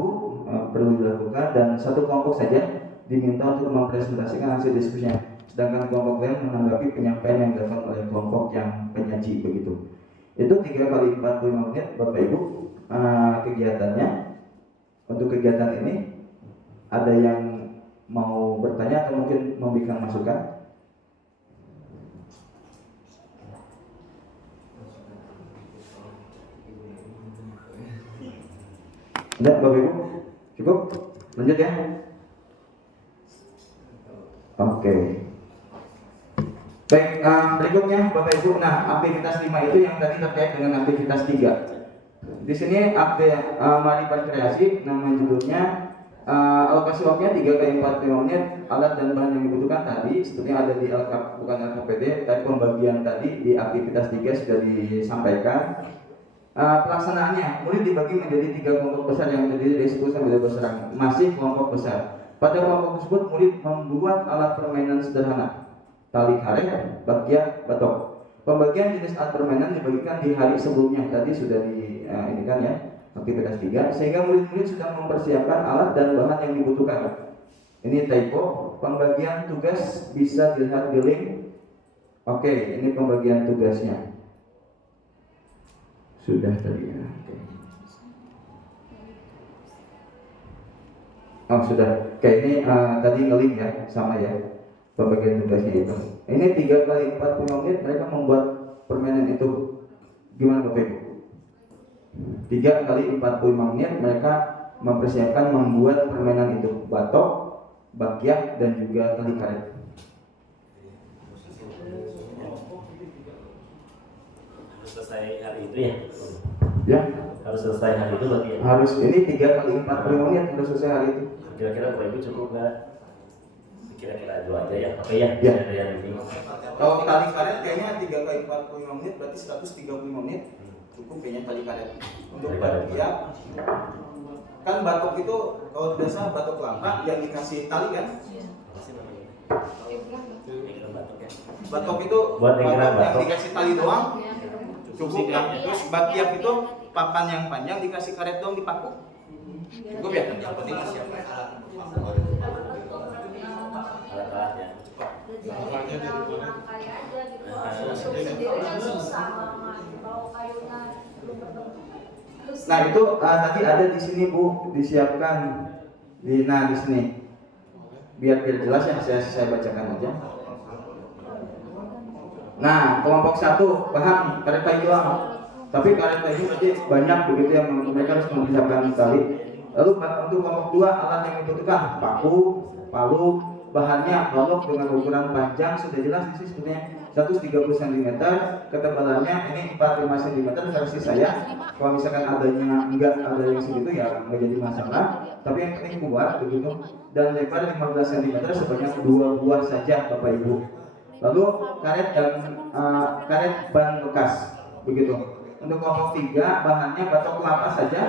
perlu dilakukan, dan satu kelompok saja diminta untuk mempresentasikan hasil diskusinya. Sedangkan kelompok lain menanggapi penyampaian yang dilakukan oleh kelompok yang penyaji begitu. Itu 3 kali 45 menit Bapak Ibu kegiatannya. Untuk kegiatan ini ada yang mau bertanya atau mungkin memberikan masukan? Enggak Bapak Ibu? Cukup? Lanjut ya? Oke. Baik, berikutnya Bapak Ibu. Nah, aktivitas 5 itu yang tadi terkait dengan aktivitas 3. Di sini mari berkreasi, nama judulnya. Alokasi waktunya 3 kali 45 menit. Alat dan bahan yang dibutuhkan tadi sebetulnya ada di LKPD, tapi pembagian tadi di aktivitas 3 sudah disampaikan. Pelaksanaannya, murid dibagi menjadi 3 kelompok besar yang terdiri dari 10 sampai 12 orang. Masih kelompok besar. Pada kelompok tersebut murid membuat alat permainan sederhana, tali karet, bakyak, batok. Pembagian jenis alat permainan dibagikan di hari sebelumnya. Tadi sudah ini kan ya, aktivitas 3, sehingga murid-murid sudah mempersiapkan alat dan bahan yang dibutuhkan. Ini typo. Pembagian tugas bisa dilihat di link. Oke, ini pembagian tugasnya. Sudah tadi ya. Oh sudah. Kayak ini tadi nge-link ya, sama ya. Pembagian tugasnya itu. Ini 3 kali 45 menit mereka membuat permainan itu. Gimana Bapak Ibu? 3 kali 45 menit mereka mempersiapkan membuat permainan itu. Batok, bakyak, dan juga tali karet. Harus selesai hari itu ya? Ya. Harus selesai hari itu berarti ya? Harus, ini 3 kali 45 menit harus selesai hari itu. Kira-kira Bapak Ibu cukup nggak? Kira-kira dua aja ya? Oke ya? Ya. Ada yang ini. Kalau tali karet kayaknya 3 kali 45 menit berarti 135 menit. Cukup kayaknya tali karet. Untuk bakyak, kan batok itu kalau tidak salah batok kelapa yang dikasih tali kan? Batok itu buat batok yang batok. dikasih tali doang cukup ya. Terus bakyak itu papan yang panjang dikasih karet doang dipaku. Cukup ya? Yang penting masih apa alat. Alat-alat ya. Nah itu tadi ada di sini Bu, disiapkan di sini. Biar jelas ya, saya bacakan aja. Nah, kelompok 1 paham karet kayu doang. Tapi karet kayu berarti banyak begitu yang mereka harus mempersiapkan tali. Lalu untuk kelompok 2 alat yang dibutuhkan paku, palu, bahannya balok dengan ukuran panjang sudah jelas di sini sebetulnya 130 cm, ketebalannya ini 45 cm versi saya. Kalau misalkan adanya enggak ada yang segitu ya nggak jadi masalah, tapi yang penting kuat begitu. Dan lebar 15 cm sebanyak 2 buah saja Bapak Ibu. Lalu karet dan karet ban bekas begitu. Untuk kelompok 3 bahannya batok kelapa saja.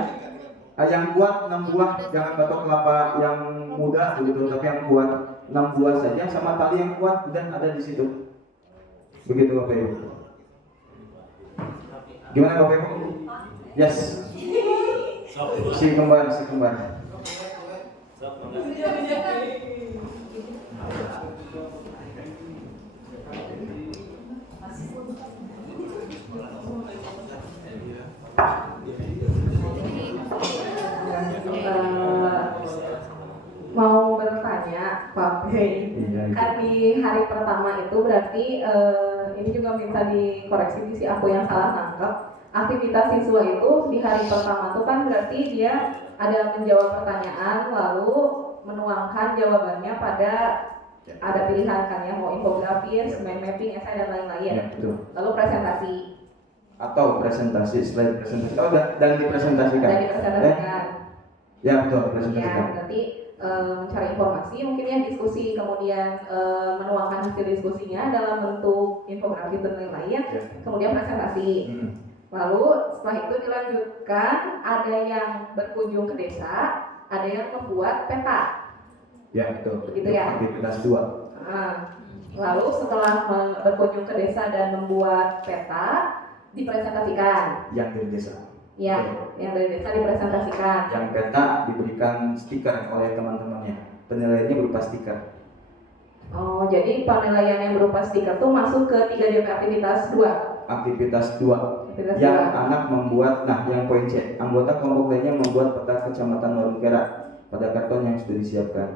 Yang kuat 6 buah, jangan batok kelapa yang muda begitu, tapi yang kuat 6 buah saja, sama tali yang kuat udah ada di situ. Begitu Bapak Ibu. Gimana Bapak Ibu? Yes. Si kembar. Mau bertanya Pak Bey, kan di hari pertama itu berarti ini juga minta dikoreksi si aku yang salah nangkep. Aktivitas siswa itu di hari pertama itu kan berarti dia ada menjawab pertanyaan lalu menuangkan jawabannya pada ada pilihan kan ya, mau infografis, mind mapping, esai dan lain-lain. Ya, betul. Lalu presentasi Atau presentasi, slide presentasi. Oh, dan dipresentasikan. dan dipresentasikan. Ya betul, Ya, presentasikan. berarti mencari informasi mungkin ya, diskusi, kemudian menuangkan hasil diskusinya dalam bentuk infografis dan lain-lain, Ya. kemudian presentasi. Lalu setelah itu dilanjutkan, ada yang berkunjung ke desa, ada yang membuat peta. Ya betul. Begitu ya? Aktivitas 2. Lalu setelah berkunjung ke desa dan membuat peta, dipresentasikan. Yang dari desa. Ya, yang dari desa dipresentasikan. Yang peta diberikan stiker oleh teman-temannya. Penilaiannya berupa stiker. Oh, jadi penilaian yang berupa stiker tuh masuk ke 3 DP aktivitas 2. Aktivitas 2. Aktivitas Yang 2. anak membuat, nah yang poin C, anggota kelompok lainnya membuat peta kecamatan Warung Kera pada karton yang sudah disiapkan.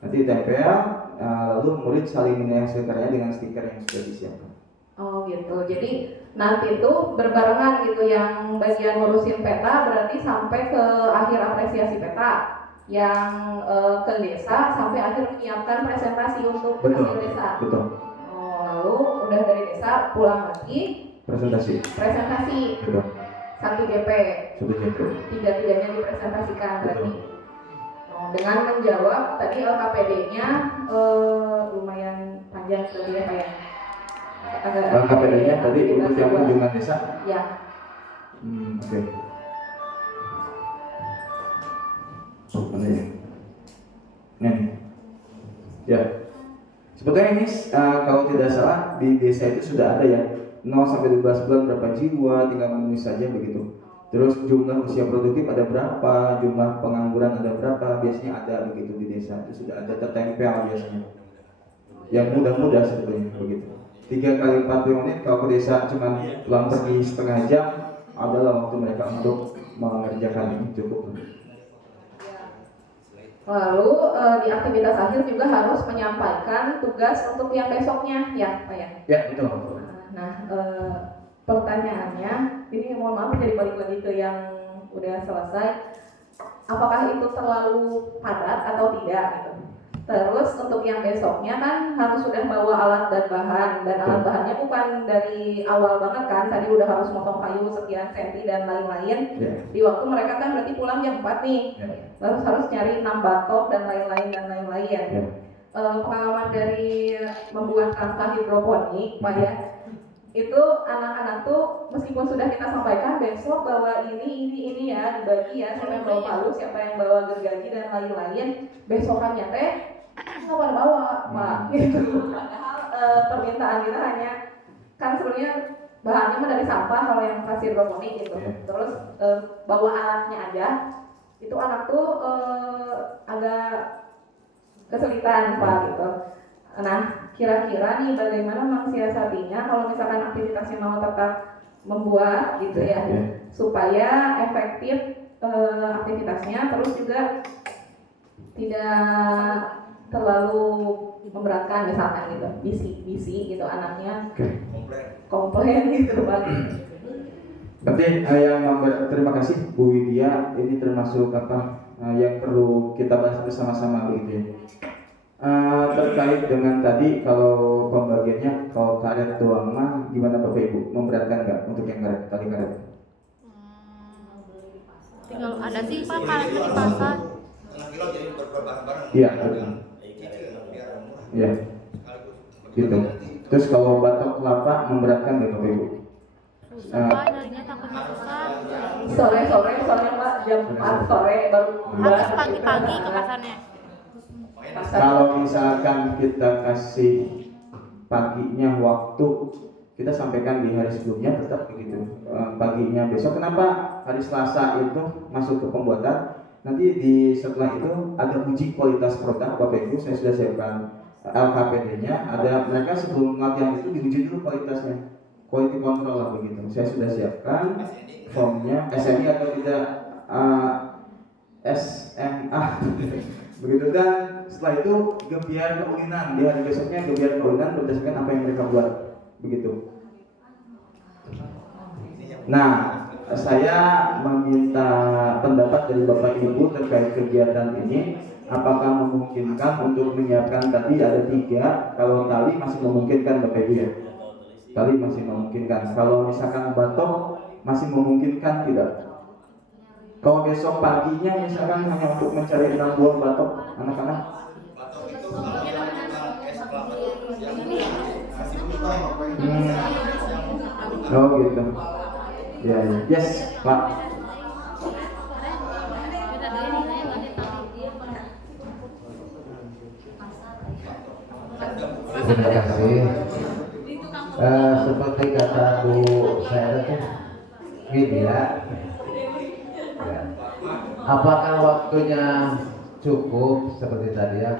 Nanti ditempel, lalu murid saling menilai hasil karyanya dengan stiker yang sudah disiapkan. Oh gitu. Jadi nanti tuh berbarengan gitu, yang bagian ngurusin peta berarti sampai ke akhir apresiasi peta, yang ke desa sampai akhir menyiapkan presentasi untuk Betul. hasil desa. Betul. Oh, lalu udah dari desa pulang lagi Presentasi. presentasi Betul. 1 GP, Sudah jadi. 3-tiganya dipresentasikan berarti. Betul. Oh, dengan menjawab tadi LKPD-nya lumayan panjang tadi ya Pak ya. KPD-nya tadi untuk yang kunjungan desa. Ya. Oke. Mana ya? Nih. Ya. Sebetulnya ini kalau tidak salah di desa itu sudah ada ya 0 sampai 12 bulan berapa jiwa, tinggal menulis saja begitu. Terus jumlah usia produktif ada berapa, jumlah pengangguran ada berapa, biasanya ada begitu di desa itu sudah ada tertempel biasanya. Yang mudah-mudah sebetulnya begitu. 3 kali 40 menit kalau ke desa cuma pulang pergi setengah jam adalah waktu mereka untuk mengerjakan ini cukup. Lalu di aktivitas akhir juga harus menyampaikan tugas untuk yang besoknya ya Pak ya. Ya betul. Nah pertanyaannya ini mohon maaf jadi balik lagi ke yang udah selesai. Apakah itu terlalu padat atau tidak gitu? Terus untuk yang besoknya kan harus sudah bawa alat dan bahan, dan alat bahannya bukan dari awal banget kan, tadi udah harus motong kayu sekian senti dan lain-lain. Di waktu mereka kan berarti pulang jam 4 nih, harus nyari 6 batok dan lain-lain. Pengalaman dari membuat rangka hidroponik Pak ya, itu anak-anak tuh meskipun sudah kita sampaikan besok bawa ini ya, dibagi ya, siapa yang bawa palu, siapa yang bawa gergaji dan lain-lain, besokannya teh nggak pada bawa Pak gitu. Padahal permintaan kita hanya kan sebenarnya bahannya mah dari sampah kalau yang kasih hidroponik gitu. Terus bawa alatnya aja, itu anak tuh agak kesulitan Pak gitu. Nah, kira-kira nih bagaimana mensiasatinya kalau misalkan aktivitasnya mau tetap membuat gitu ya, supaya efektif aktivitasnya, terus juga tidak terlalu memberatkan misalkan gitu, bisi gitu anaknya komplain gitu Pak. Berarti terima kasih Bu Widya, ini termasuk apa yang perlu kita bahas bersama-sama begitu ya. Terkait dengan tadi kalau pembagiannya kalau karet doang mah gimana Bapak Ibu, memberatkan nggak untuk yang karet, tali karet? Tinggal ada sih Pak karet di pasar. Iya, betul. Iya, gitu. Terus kalau batok kelapa memberatkan nggak Bapak Ibu? Susah Pak, nyarinya takutnya susah. Sore Pak, jam 4 sore baru Harus pagi-pagi ke pasarnya. Kalau misalkan kita kasih paginya waktu, kita sampaikan di hari sebelumnya tetap begitu. Paginya besok, kenapa hari Selasa itu masuk ke pembuatan? Nanti di setelah itu ada uji kualitas produk Bapak Ibu, saya sudah siapkan LKPD-nya. Ada mereka sebelum latihan itu diuji dulu kualitasnya, quality control lah begitu. Saya sudah siapkan formnya, SNI atau tidak SMA begitu. Dan setelah itu gebiar keulinan di hari besoknya, gebiar keulinan berdasarkan apa yang mereka buat begitu. Nah, saya meminta pendapat dari Bapak Ibu terkait kegiatan ini. Apakah memungkinkan untuk menyiapkan tadi ada 3, kalau tali masih memungkinkan Bapak Ibu ya? Tali masih memungkinkan. Kalau misalkan batok masih memungkinkan tidak? Kalau besok paginya misalkan hanya untuk mencari 6 buah batok anak-anak. Oh gitu. Ya, ya. Yes, Pak. Terima kasih. Seperti kata Bu saya itu gini ya. Apakah waktunya cukup seperti tadi ya,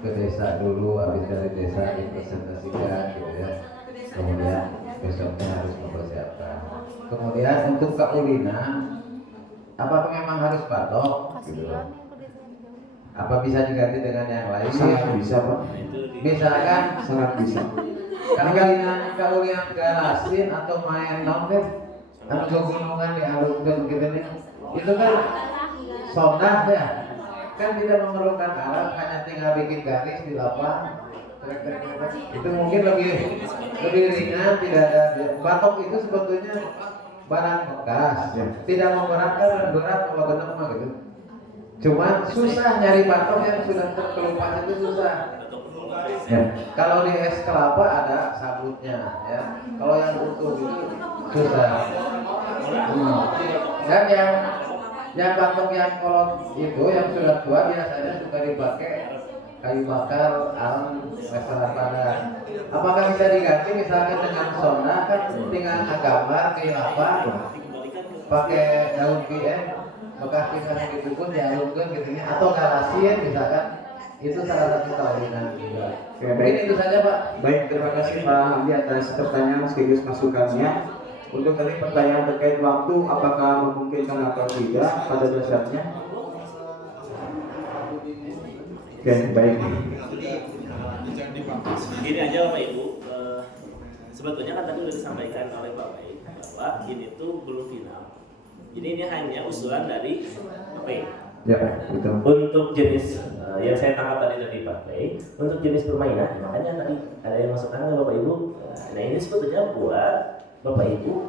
ke desa dulu, habis dari desa dipresentasikan gitu ya, kemudian besoknya harus mempersiapkan, kemudian untuk keulinan apakah memang harus batok gitu, apa bisa diganti dengan yang lain? Sangat bisa Pak. Misalkan Sangat bisa. keulinan galasin atau main nongkrong atau kegunungan dialungkan gitu nih, itu kan sondah ya, kan tidak memerlukan alat, hanya tinggal bikin garis di lapang. Itu mungkin lebih ringan, tidak ada batok itu sebetulnya barang bekas, tidak memberatkan dan berat kalau benar mah gitu. Cuma susah nyari batok yang sudah terkelupas itu susah. Ya. Kalau di es kelapa ada sabutnya, ya. Kalau yang utuh itu susah. Dan yang batok yang kolot itu yang sudah tua biasanya suka dipakai kayu bakar alam restoran Padang. Apakah bisa diganti misalnya dengan sonda, kan tinggal gambar kayu apa pakai daun PM bekas pisang yang dibungkus dialungkan gitu ya, atau galasin misalkan, itu salah satu keulinan juga. Oke, Mungkin itu saja Pak. Baik, terima kasih Pak Hamdi atas pertanyaan sekaligus masukannya. Untuk tadi pertanyaan terkait waktu, apakah memungkinkan atau tidak pada dasarnya? Oke, baik. Gini aja Bapak Ibu, sebetulnya kan tadi sudah disampaikan oleh Pak Baik bahwa ini tuh belum final. Jadi ini hanya usulan dari Pak Baik. Ya, betul. Untuk jenis yang saya tangkap tadi dari Pak Baik, untuk jenis permainan, makanya tadi ada yang masukkan ke Bapak Ibu. Nah ini sebetulnya buat Bapak Ibu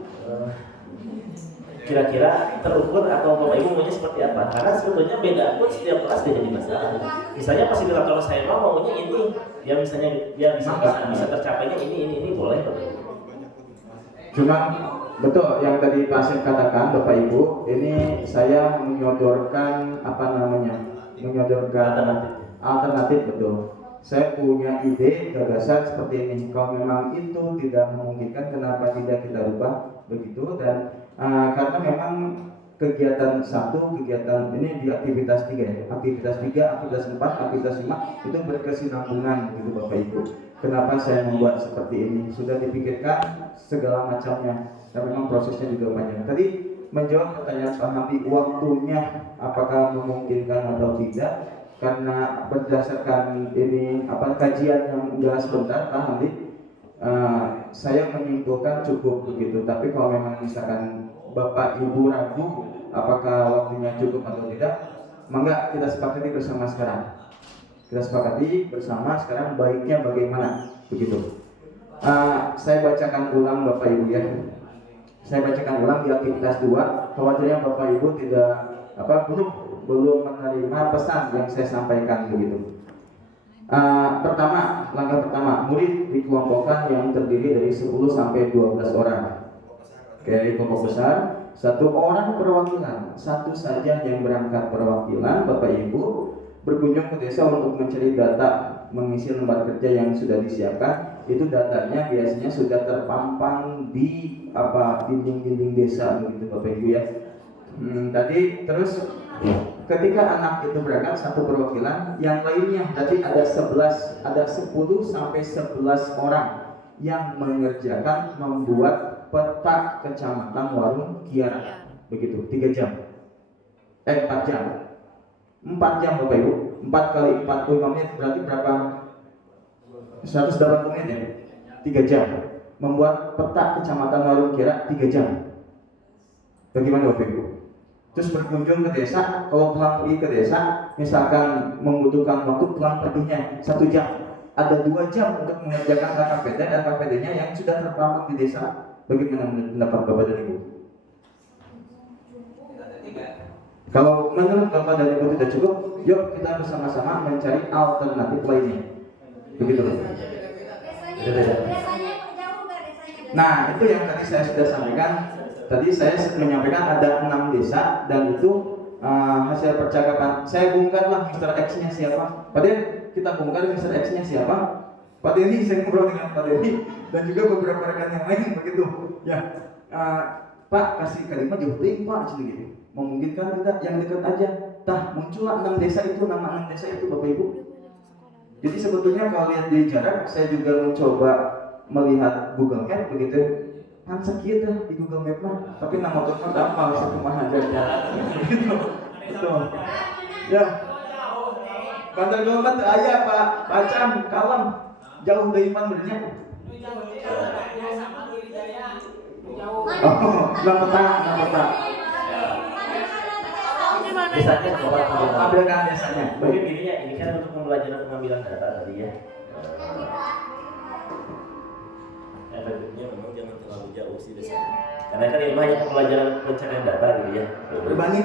kira-kira terukur atau Bapak Ibu maunya seperti apa? Karena sebetulnya beda pun setiap kelas beda di masalah. Misalnya fasilitator saya maunya ini, ya misalnya dia bisa tercapainya ini boleh Bapak Ibu. Cuma betul yang tadi Pak Asep katakan Bapak Ibu, ini saya menyodorkan alternatif betul. Saya punya ide gagasan seperti ini. Kalau memang itu tidak memungkinkan, kenapa tidak kita rubah begitu? Dan karena memang kegiatan 1, kegiatan ini di aktivitas 3 ya. Aktivitas 3, aktivitas 4, aktivitas 5 itu berkesinambungan gitu Bapak Ibu. Kenapa saya membuat seperti ini? Sudah dipikirkan segala macamnya. Dan memang prosesnya juga panjang. Tadi menjawab pertanyaan Pak Hamdi, waktunya apakah memungkinkan atau tidak? Karena berdasarkan ini kajian yang enggak sebentar Pak Hamdi, saya menyimpulkan cukup begitu. Tapi kalau memang misalkan Bapak Ibu ragu apakah waktunya cukup atau tidak, maka kita sepakati bersama sekarang. Kita sepakati bersama sekarang baiknya bagaimana, begitu. Saya bacakan ulang Bapak Ibu ya. Saya bacakan ulang di aktivitas 2. Khawatirnya Bapak Ibu belum menerima pesan yang saya sampaikan, begitu. Langkah pertama, murid dikelompokkan yang terdiri dari 10 sampai 12 orang. Oke, kelompok besar, 1 orang perwakilan, 1 saja yang berangkat perwakilan. Bapak Ibu berkunjung ke desa untuk mencari data, mengisi lembar kerja yang sudah disiapkan. Itu datanya biasanya sudah terpampang di dinding-dinding desa, begitu Bapak Ibu ya. Tadi terus ketika anak itu berangkat 1 perwakilan, yang lainnya tadi ada 10 sampai 11 orang yang mengerjakan membuat peta kecamatan Warung Kiara, begitu. 4 jam 4 jam Bapak Ibu. 4 kali 45 menit berarti berapa? 180 menit ya. 3 jam membuat peta kecamatan Warung Kiara, 3 jam. Bagaimana Bapak Ibu? Terus berkunjung ke desa, kalau pulang pergi ke desa, misalkan membutuhkan waktu pulang perginya 1 jam, ada 2 jam untuk mengerjakan KKPD dan KPD-nya yang sudah terpampang di desa. Bagaimana pendapat Bapak dan Ibu? Kalau menurut Bapak dan Ibu tidak cukup, yuk kita bersama-sama mencari alternatif lainnya. Begitu. Nah, itu yang tadi saya sudah sampaikan. Tadi saya menyampaikan ada 6 desa dan itu hasil percakapan. Saya bongkarlah Mr. X-nya siapa. Pak Den, kita bongkar Mr. X-nya siapa. Pak Denny, saya ngobrol dengan Pak Denny dan juga beberapa rekan yang lain, begitu. Ya, Pak kasih kalimat jauh ting Pak, gitu. Memungkinkan tidak yang dekat aja. Tah muncullah 6 desa itu, nama 6 desa itu Bapak Ibu. Jadi sebetulnya kalau lihat dari jarak, saya juga mencoba melihat Google Map, begitu. Kan sekitar di Google Map mah, tapi nama tempat apa sekumaha aja. Gitu. Itu. Ya. Bantar Golmat teu aya Pak, Pacan, Kalem. Jauh dari mana benernya? Oh, nama peta. Desanya Ambilkan desanya. Mungkin gini ya, ini kan untuk pembelajaran pengambilan data tadi ya. Efektifnya memang jangan terlalu jauh sih desanya. Karena kan ini hanya pembelajaran pencarian data gitu ya.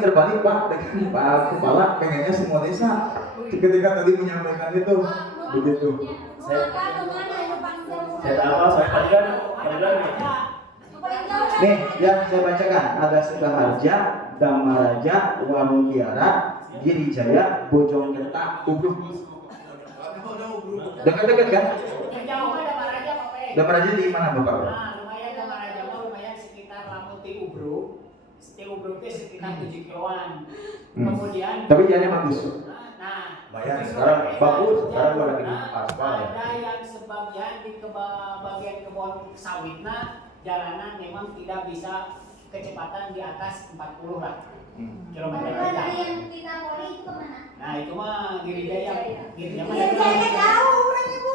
Terbalik Pak, dengan Pak Kepala pengennya semua desa. Ketika tadi menyampaikan itu, begitu. Saya tahu soalnya tadi kan Nih, yang saya bacakan ada Sukaharja, Damaraja, Warung Kiara, Girijaya, Bojonggede, Ubruk. Dekat-dekat kan? Damaraja di mana Bapak? Lumayan Damaraja lumayan sekitar Lampung Ubruk. Ubruk itu sekitar 7 kiloan. Kemudian Tapi jalannya bagus. Bayar sekarang bagus, sekarang udah lagi aspal ya. Ada yang sebagian di bagian kebun sawitnya jalanan memang tidak bisa kecepatan di atas 40 lah kilometer per jam. Yang kita poli itu kemana? Nah itu mah Girijaya. Girijaya jauh berarti Bu.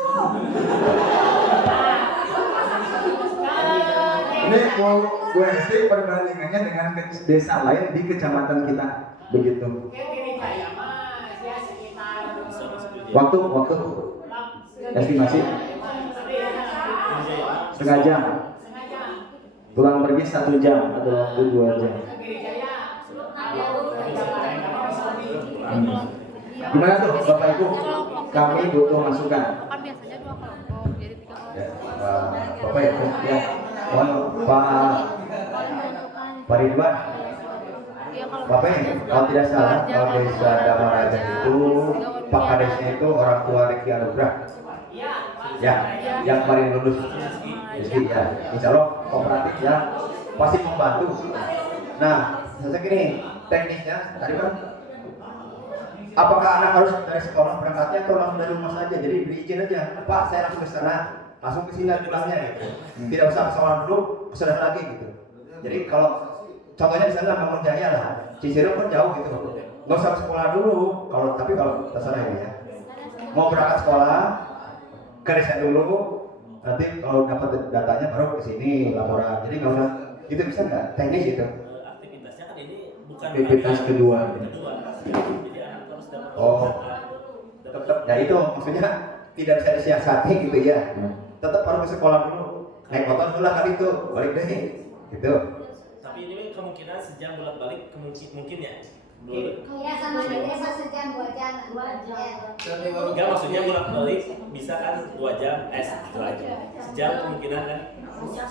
Ini mau gue sih perbandingannya dengan desa lain di kecamatan kita, begitu. Girijaya mah ya sekitar Waktu estimasi setengah jam. Pulang pergi 1 jam atau waktu 2 jam. Gimana tuh Bapak Ibu? Kami butuh masukan. Kan biasanya 2 kelompok, jadi 3 kelompok. Ya, Bapak Ibu ya. Pak Ridwan. Iya, kalau Bapak kalau tidak salah, kalau desa Damaraja itu Pak Kadesnya itu orang tua Riki Anugrah. Ya, yang kemarin lulus. Jadi ya, insya Allah kooperatif ya pasti membantu. Nah, saya gini teknisnya tadi kan, apakah anak harus dari sekolah berangkatnya atau langsung dari rumah saja? Jadi berizin aja, Pak saya langsung ke sana, langsung ke sini pulangnya gitu. Tidak usah ke sekolah dulu, ke saudara lagi gitu. Jadi kalau contohnya di sana Kampung Jaya lah, Cicireu kan jauh gitu, nggak usah ke sekolah dulu. Tapi kalau terserah ini ya, mau berangkat sekolah ke desa dulu. Nanti kalau dapat datanya baru ke sini laporan. Jadi nggak usah, itu bisa nggak teknis itu? aktivitasnya kan ini bukan Aktivitas kedua. Jadi anak harus dapat Oh, tetap Nah itu maksudnya tidak bisa disiasati gitu ya. Tetap harus ke sekolah dulu. Naik motor dulu lah kali itu, balik deh. Gitu. Tapi ini kemungkinan sejam bolak-balik mungkin ya. Ya sama aja sejam 2 jam. Enggak, maksudnya bolak-balik bisa kan 2 jam, 1 jam. Sejam kemungkinan kan. Ya,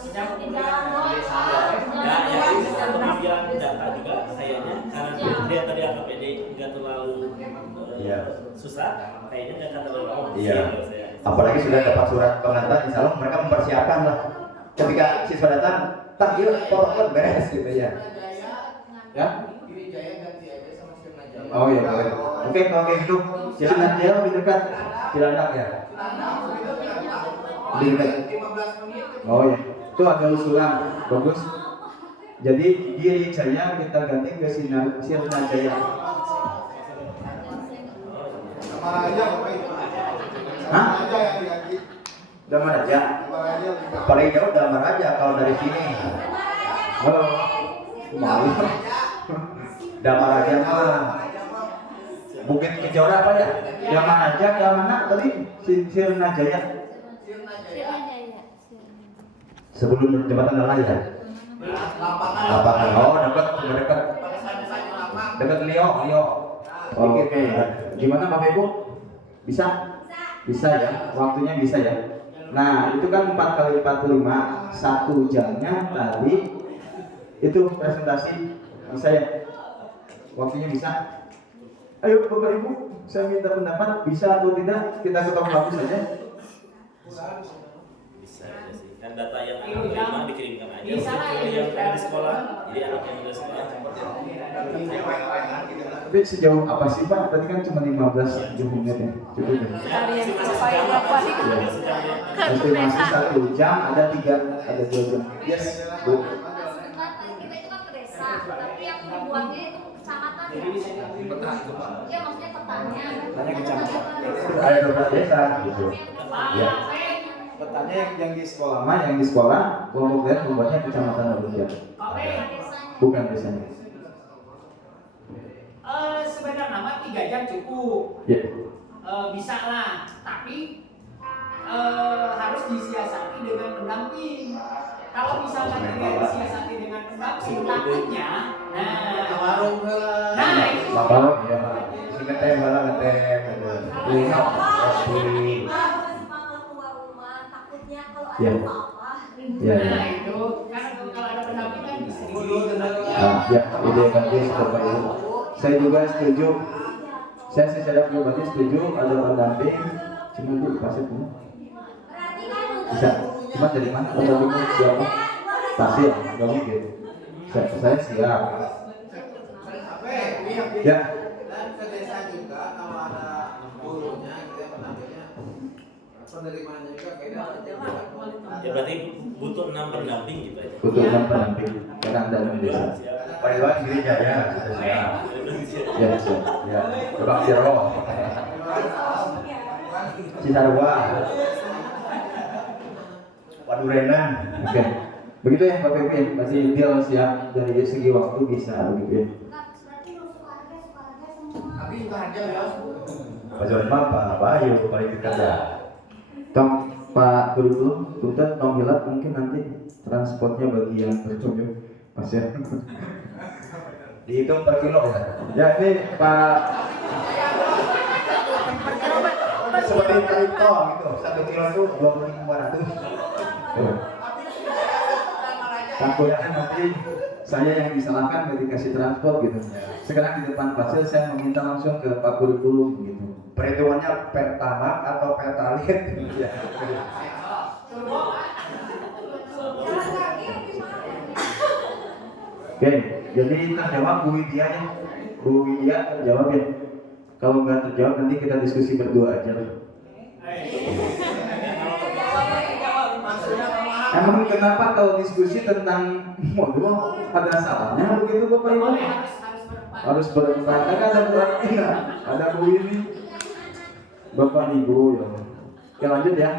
ya untuk pengambilan data juga kayaknya karena dia tadi AKPD nggak terlalu susah, kayaknya nggak akan terlalu lama. Iya. Apalagi sudah dapat surat pengantar, insya Allah mereka mempersiapkan lah. Ketika siswa datang, tak yuk foto beres gitu ya. Ya? Oh iya, boleh. Oke, kalau kayak gitu, silakan dia lebih dekat. Cilandak ya. Lebih dekat. Oh iya, itu ada usulan, bagus. Jadi di Jaya kita ganti ke Sirnajaya. Hah? Damaraja. Paling jauh Damaraja kalau dari sini. Oh, malu. Damaraja mah Bukit Kejora apa ya? Damaraja, yang mana tadi? Sirnajaya. Sebelum jembatan Nalaya. Lapangan. Oh, dekat. Dekat Leo. Oh, oke. Gimana Bapak Ibu? Bisa? Bisa ya, waktunya bisa ya. Nah, itu kan 4 kali 45, 1 jamnya tadi itu presentasi bisa ya? Waktunya bisa? Ayo Bapak Ibu, saya minta pendapat, bisa atau tidak? Kita ketok waktu saja. Bisa aja sih. Kan data yang anak terima dikirimkan aja. Yang ada di sekolah, jadi anak yang ada di sekolah. Tapi sejauh apa sih Pak? Tadi kan cuma 15 menit ya. Cukup ya? Estimasi 1 jam, ada 2 jam. Yes, Bu. Kita itu kan ke desa, tapi yang membuatnya itu kecamatan ya. Iya maksudnya petanya. Petanya kecamatan. Ada 12 desa gitu. Ya. Petanya yang di sekolah mah, yang di sekolah kelompok lain membuatnya kecamatan Abuja. Bukan desanya. Sebenarnya nama 3 jam cukup. Ya. Bisa lah, tapi harus disiasati dengan pendamping. Kalau misalkan tidak disiasati dengan pendamping, takutnya, nah itu. Bapak ya. Si ngetem malah ngetem. Lihat pasti. Ya. Ya. Nah itu, karena kalau ada pendamping kan bisa Ya, ide bagus Bapak Ibu. Saya juga setuju. Saya secara pribadi setuju ada pendamping. Cuma Bu pasti punya. Bisa. Cuma dari mana? Pendampingnya siapa? Pasti ya, nggak mungkin. Saya siap. Ya. Dan ke desa juga kalau ada gurunya gitu ya pendampingnya penerimaannya juga beda. Ya berarti butuh 6 pendamping gitu aja. Butuh 6 pendamping karena Anda di desa. Pak Iwan di Jaya. Ya, siap. Ya. Coba Jero. Cisarua. Wadurenan. Oke. Begitu ya Bapak Ibu ya. Masih ideal siap dari segi waktu bisa begitu ya. Tapi itu aja ya. Pak Jorma, Pak Bayu paling dekat ya. Tong Pak Kurikulum, punten tong hilat mungkin nanti transportnya bagi yang berkunjung Mas ya. Dihitung per kilo ya. Ya ini Pak Seperti kripto gitu. 1 kilo itu 2500. takutnya nanti saya yang disalahkan ketika dikasih transport gitu. Sekarang di depan pasir saya meminta langsung ke Pak Kurikulum gitu. Perhitungannya pertamax atau pertalit. Ya. Oke, jadi terjawab Bu Widya ya. Bu Widya terjawab ya. Kalau nggak terjawab nanti kita diskusi berdua aja. Emang kenapa kalau diskusi tentang modul ada salahnya begitu Bapak Ibu? Harus berempat. Ada Bu Artina, ada Bu ini, Bapak Ibu ya. Oke lanjut ya.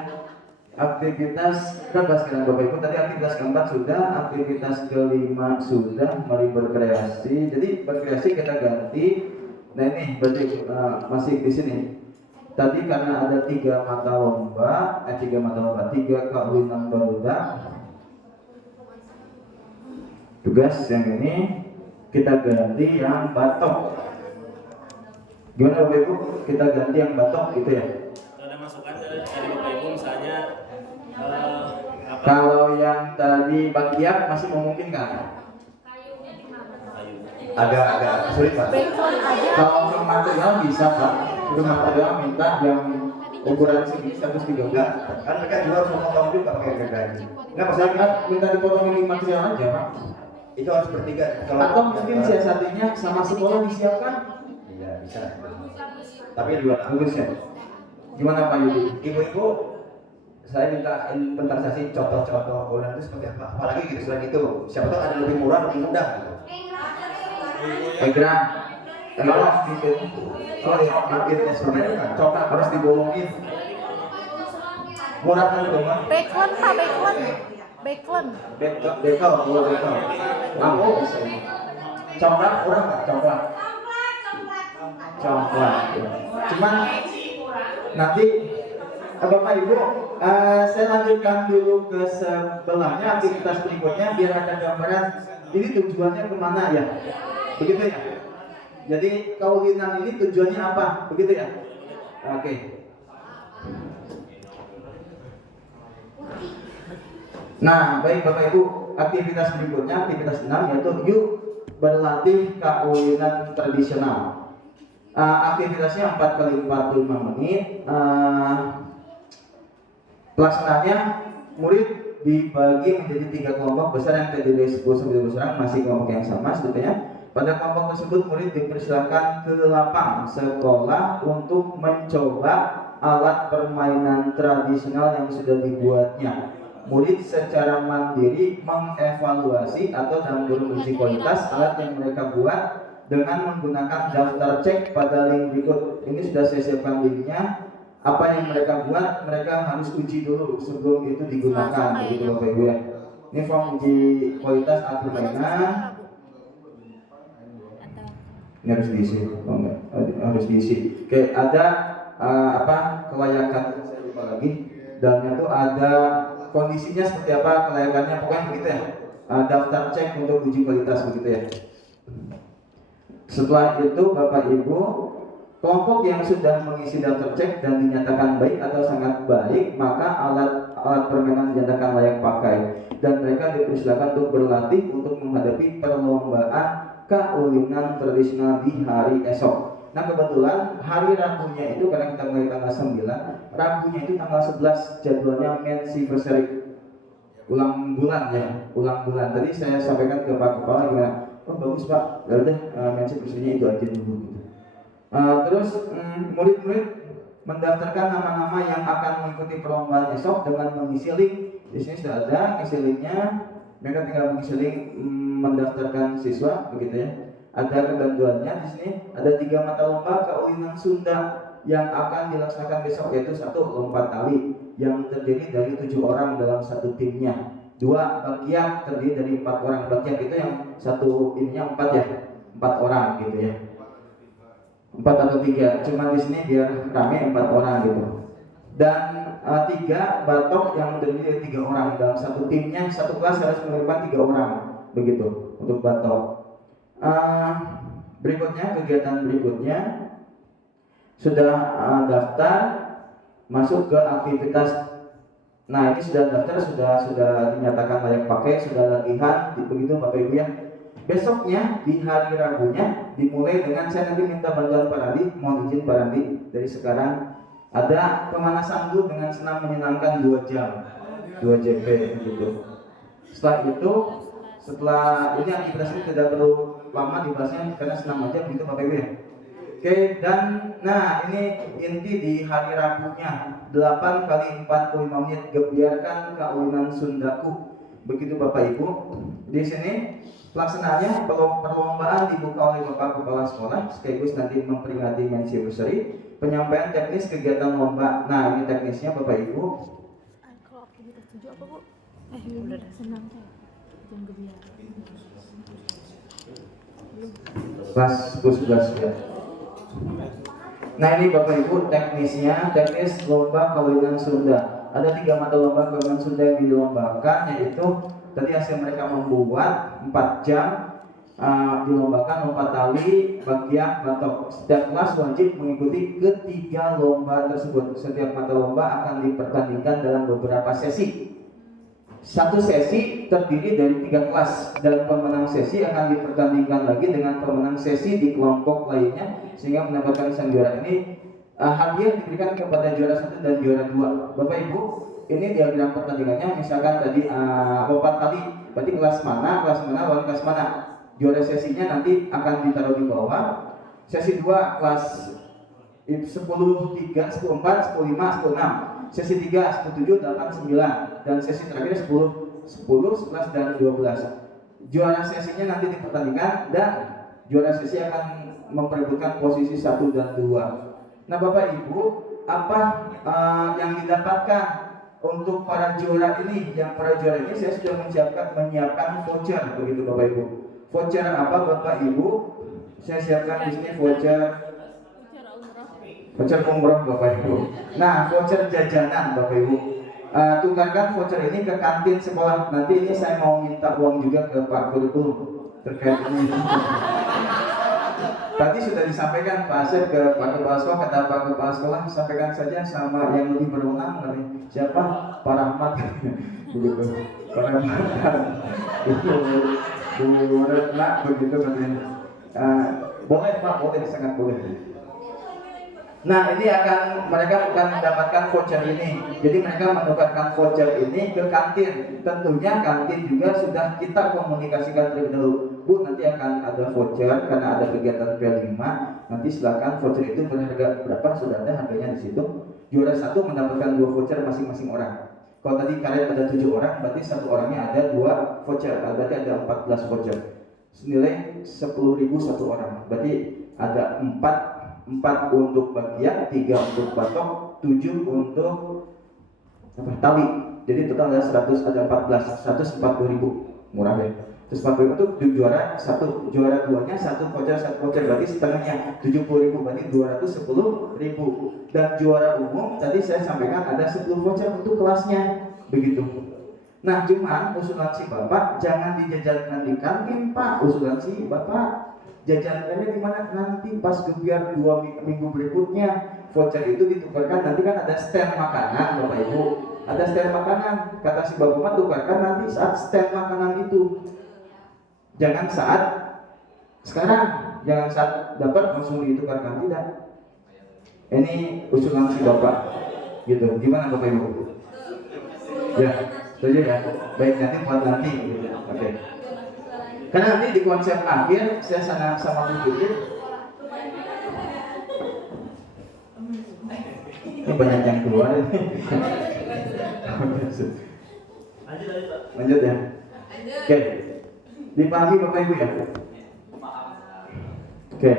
Aktivitas kita bahas sekarang Bapak Ibu. Tadi aktivitas keempat sudah, aktivitas kelima sudah. Mari berkreasi. Jadi berkreasi kita ganti. Nah ini berarti masih di sini. tadi karena ada 3 mata lomba, 3 kawinan barudak. Tugas yang ini kita ganti yang batok. Gimana Bapak Ibu? Kita ganti yang batok gitu ya? Ada masukan dari Bapak Ibu misalnya Kalau yang tadi bagian masih memungkinkan. Agak sulit Pak. Kalau untuk material bisa Pak. Untuk material minta yang ukuran segini 130. Enggak, kan mereka juga harus memotong juga pakai gergaji. Enggak masalah Saya minta dipotong ini material aja Pak. itu harus bertiga. Atau mungkin siasatinya sama sekolah disiapkan. Iya bisa. Tapi dua Bagus ya. Gimana Pak Yudi? ibu-ibu, saya minta inventarisasi contoh-contoh bulan itu seperti apa. Apalagi gitu selain itu, siapa tahu ada lebih murah, lebih mudah gitu. Egrang. Kalau gitu. Oh ya, bikinnya sebenarnya coklat harus dibolongin. Murah kan itu Pak? Backland Pak, backland. Backland. Bekel. Aku bisa. Coklat kurang nggak? Coklat. Cuman nanti Bapak Ibu, saya lanjutkan dulu ke sebelahnya aktivitas berikutnya biar ada gambaran ini tujuannya kemana ya, begitu ya. Jadi kawinan ini tujuannya apa, begitu ya. Oke. Nah, baik Bapak Ibu, aktivitas berikutnya, aktivitas 6 yaitu yuk berlatih kawinan tradisional. Aktivitasnya 4 kali 45 menit. Pelaksanaannya murid dibagi menjadi 3 kelompok besar yang terdiri dari 10-12 orang, masih kelompok yang sama sebetulnya. Pada kelompok tersebut murid dipersilakan ke lapang sekolah untuk mencoba alat permainan tradisional yang sudah dibuatnya. Murid secara mandiri mengevaluasi atau dalam kurung uji kualitas alat yang mereka buat dengan menggunakan daftar cek pada link berikut. Ini sudah saya siapkan linknya. Apa yang mereka buat, mereka harus uji dulu sebelum itu digunakan, begitu Bapak Ibu ya. Ini form uji kualitas alat permainan. Ini harus diisi, harus diisi. Oke, ada kelayakan, saya lupa lagi. Dan itu ada kondisinya seperti apa, kelayakannya, pokoknya begitu ya. Daftar cek untuk uji kualitas begitu ya. Setelah itu Bapak Ibu, kelompok yang sudah mengisi daftar cek dan dinyatakan baik atau sangat baik, maka alat permainan dinyatakan layak pakai dan mereka dipersilakan untuk berlatih untuk menghadapi perlombaan kaulinan tradisional di hari esok. Nah kebetulan hari Rabunya itu, karena kita mulai tanggal 9, Rabunya itu tanggal 11 jadwalnya Mensiversary, ulang bulan ya, ulang bulan. Tadi saya sampaikan ke Pak Kepala gimana? Oh bagus Pak, ya udah Mensiversary itu aja dulu gitu. Terus murid-murid mendaftarkan nama-nama yang akan mengikuti perlombaan esok dengan mengisi link. Di sini sudah ada isi linknya. Mereka tinggal mengisi link, mendaftarkan siswa, begitu ya. Ada ketentuannya di sini. Ada 3 mata lomba kaulinan Sunda yang akan dilaksanakan besok, yaitu 1 lompat tali yang terdiri dari 7 orang dalam satu timnya. 2 bagian terdiri dari 4 orang. Bagian itu yang satu ininya 4 ya, 4 orang gitu ya. 4 atau 3, cuma di sini biar rame 4 orang gitu. Dan 3 batok yang terdiri dari 3 orang dalam satu timnya. Satu kelas harus menerima 3 orang begitu untuk batok. Berikutnya, kegiatan berikutnya sudah daftar masuk ke aktivitas. Nah ini sudah daftar, sudah dinyatakan layak pakai, sudah latihan begitu Bapak Ibu ya. Besoknya di hari Rabunya dimulai dengan, saya nanti minta bantuan Pak Randi, mohon izin Pak Randi, dari sekarang ada pemanasan dulu dengan senam menyenangkan 2 jam, 2 JP gitu. Setelah ini aktivitas ini tidak perlu lama dibahasnya karena senam aja begitu Bapak Ibu ya. Oke, dan nah ini inti di hari Rabunya 8 kali 45 menit biarkan kaulinan Sundaku. Begitu Bapak Ibu. Di sini pelaksanaannya perlombaan dibuka oleh Bapak Kepala Sekolah sekaligus nanti memperingati Mensiversary. Penyampaian teknis kegiatan lomba. Nah, ini teknisnya Bapak Ibu. Kalau aktivitas 7 apa Bu? Udah senang saya. Jam gebiar. Kelas 11 ya. Nah ini Bapak Ibu teknisnya, teknis lomba kawinan Sunda. Ada 3 mata lomba kawinan Sunda yang dilombakan, yaitu tadi hasil mereka membuat 4 jam, dilombakan lompat tali, bagian batok. Setiap kelas wajib mengikuti ketiga lomba tersebut. Setiap mata lomba akan dipertandingkan dalam beberapa sesi. Satu sesi terdiri dari 3 kelas dan pemenang sesi akan dipertandingkan lagi dengan pemenang sesi di kelompok lainnya sehingga mendapatkan sang juara ini. Hadiah diberikan kepada juara 1 dan juara 2. Bapak Ibu, ini diagram pertandingannya. Misalkan tadi lompat tali, berarti kelas mana lawan kelas mana. Juara sesinya nanti akan ditaruh di bawah. Sesi 2 kelas 10, 3, 10, 4, 10, 5, 10, 6. Sesi 3, 10, 7, 8, 9. Dan sesi terakhir 10, 11, dan 12. Juara sesinya nanti dipertandingkan dan juara sesi akan memperebutkan posisi 1 dan 2. Nah Bapak Ibu, apa yang didapatkan untuk para juara ini? Yang para juara ini saya sudah menyiapkan voucher, begitu Bapak Ibu. Voucher apa Bapak Ibu? Saya siapkan di sini voucher umroh Bapak Ibu. Nah, voucher jajanan Bapak Ibu. Tukarkan voucher ini ke kantin sekolah. Nanti ini saya mau minta uang juga ke Pak Kurikulum terkait ini. Tadi sudah disampaikan Pak Asep ke Pak Kepala Sekolah, kata Pak Kepala Sekolah, sampaikan saja sama yang lebih berwenang. Siapa? Pak Rahmat. Begitu. Pak Rahmat. Bu Retna begitu katanya. Boleh Pak, boleh, sangat boleh. Nah ini mereka akan mendapatkan voucher ini. Jadi mereka menukarkan voucher ini ke kantin. Tentunya kantin juga sudah kita komunikasikan terlebih dahulu. Bu, nanti akan ada voucher karena ada kegiatan P5. Nanti silakan voucher itu berharga berapa, sudah ada harganya di situ. Juara 1 mendapatkan 2 voucher masing-masing orang. Kalau tadi kalian ada 7 orang, berarti satu orangnya ada 2 voucher. Berarti ada 14 voucher. Senilai 10.000 satu orang. Berarti ada 4 untuk bagian, 3 untuk batok, 7 untuk tali. Jadi total ada 140.000. Murah ya. 140.000 itu juara 1, juara 2-nya 1 voucher, berarti setengahnya 70.000, berarti 210.000. Dan juara umum tadi saya sampaikan ada 10 voucher untuk kelasnya, begitu. Nah, cuman usulan si Bapak jangan dijajankan di kantin, Pak. Usulan si Bapak jajankannya di mana? Nanti pas gebiar 2 minggu berikutnya voucher itu ditukarkan. Nanti kan ada stand makanan Bapak Ibu, ada stand makanan. Kata si Bapak tukarkan nanti saat stand makanan itu, jangan saat sekarang, jangan saat dapat langsung ditukarkan, tidak. Ini usulan si Bapak, gitu. Gimana Bapak Ibu? Ya, setuju ya. Baik, nanti buat nanti, gitu. Oke. Karena nanti di konsep akhir saya sama Bu Putri. Ini banyak yang keluar ini. Lanjut ya. Oke. Dipahami Bapak Ibu ya? Oke.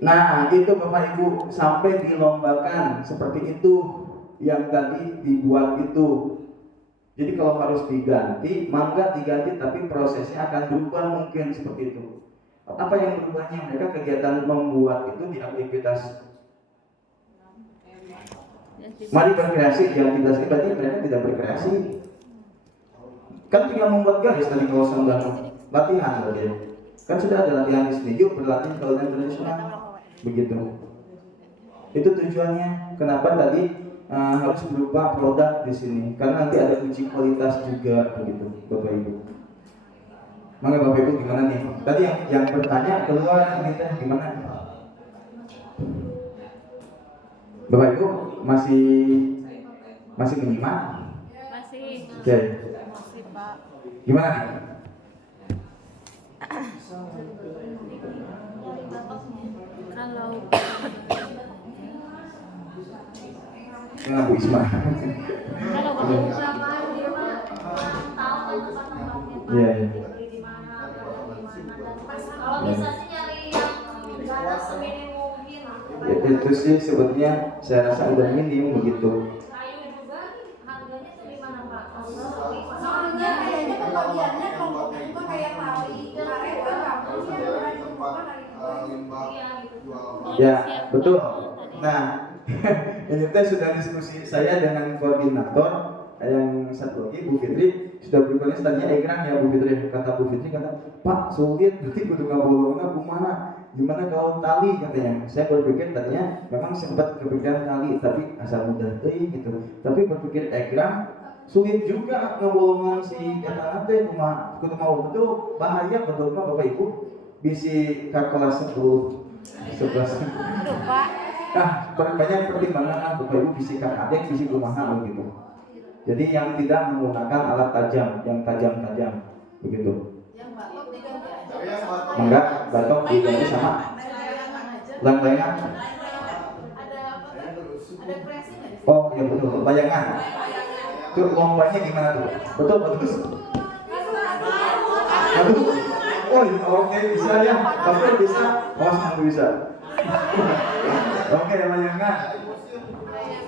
Nah, itu Bapak Ibu sampai dilombakan seperti itu yang tadi dibuat itu. Jadi kalau harus diganti, mangga diganti, tapi prosesnya akan berubah mungkin seperti itu. Apa yang berubahnya? Mereka kegiatan membuat itu di aktivitas mari berkreasi, di aktivitas ini berarti mereka tidak berkreasi. Kan tinggal membuat garis tadi kalau sedang latihan berarti. Kan sudah ada latihan di sini, yuk berlatih kawinan tradisional. Begitu. Itu tujuannya. Kenapa tadi harus berupa produk di sini? Karena nanti ada uji kualitas juga, begitu, Bapak Ibu. Maka Bapak Ibu gimana nih? Tadi yang bertanya keluar ini teh gimana? Bapak Ibu masih menyimak? Masih. Oke. Masih Pak. Gimana nih? Kalau Dengan Bu Isma. kalau Iya, iya. Kalau bisa sih nyari yang balas seminim mungkin. Itu sih sebetulnya saya rasa udah minim begitu. Kayu juga harganya tuh di mana Pak? Soalnya kayaknya pembagiannya kelompoknya juga kayak tali karet kan kampusnya dari kelompok dari Iya gitu. Ya, betul. Nah, ini teh sudah diskusi saya dengan koordinator yang satu lagi Bu Fitri sudah berkoordinasi tadinya egrang ya Bu Fitri, kata Bu Fitri Pak sulit nanti kudu ngabolongna kumaha gimana kalau tali katanya. Saya berpikir tadinya memang sempat kepikiran tali tapi asal mudah teuing gitu, tapi berpikir egrang sulit juga ngabolongan si eta teh kumaha kudu mau betul bahaya betul mah Bapak Ibu bisi ka kelas 10 11 banyak pertimbangan Bapak Ibu bisi ka adek bisi kumaha begitu. Jadi yang tidak menggunakan alat tajam, yang tajam-tajam begitu. Yang batok diganti aja. Enggak, batok diganti sama layangan. Ada apa tuh? Ada kreasi nggak? Oh iya betul, layangan. Itu lombanya gimana tuh? Betul bagus. Aduh, oh iya, oke bisa ya, bapak bisa, oh bisa. Oke layangan.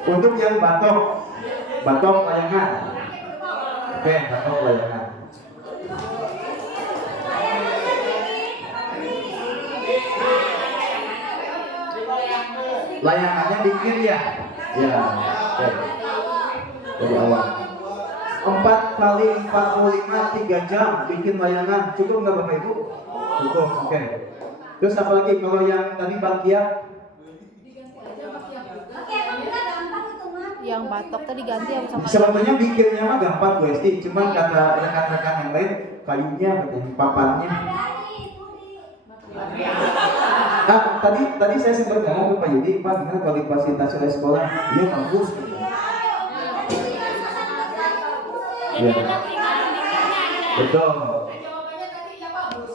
Untuk yang batok layangan. Oke, batok layangan. Layangannya bikin ya? Ya, oke. Dari awal 4 kali 45 3 jam bikin layangan. Cukup nggak Bapak Ibu? Cukup, oke. Terus apa lagi kalau yang tadi bakiak? Yang batok tadi ganti yang sama. Sebetulnya bikinnya mah gampang Bu Esti, cuman kata rekan-rekan yang lain kayunya katanya, papannya. Tadi saya sempat ngomong ke Pak Yudi, Pak gimana kalau difasilitasi oleh sekolah? Iya bagus. Ya. Betul. Jawabannya tadi iya bagus.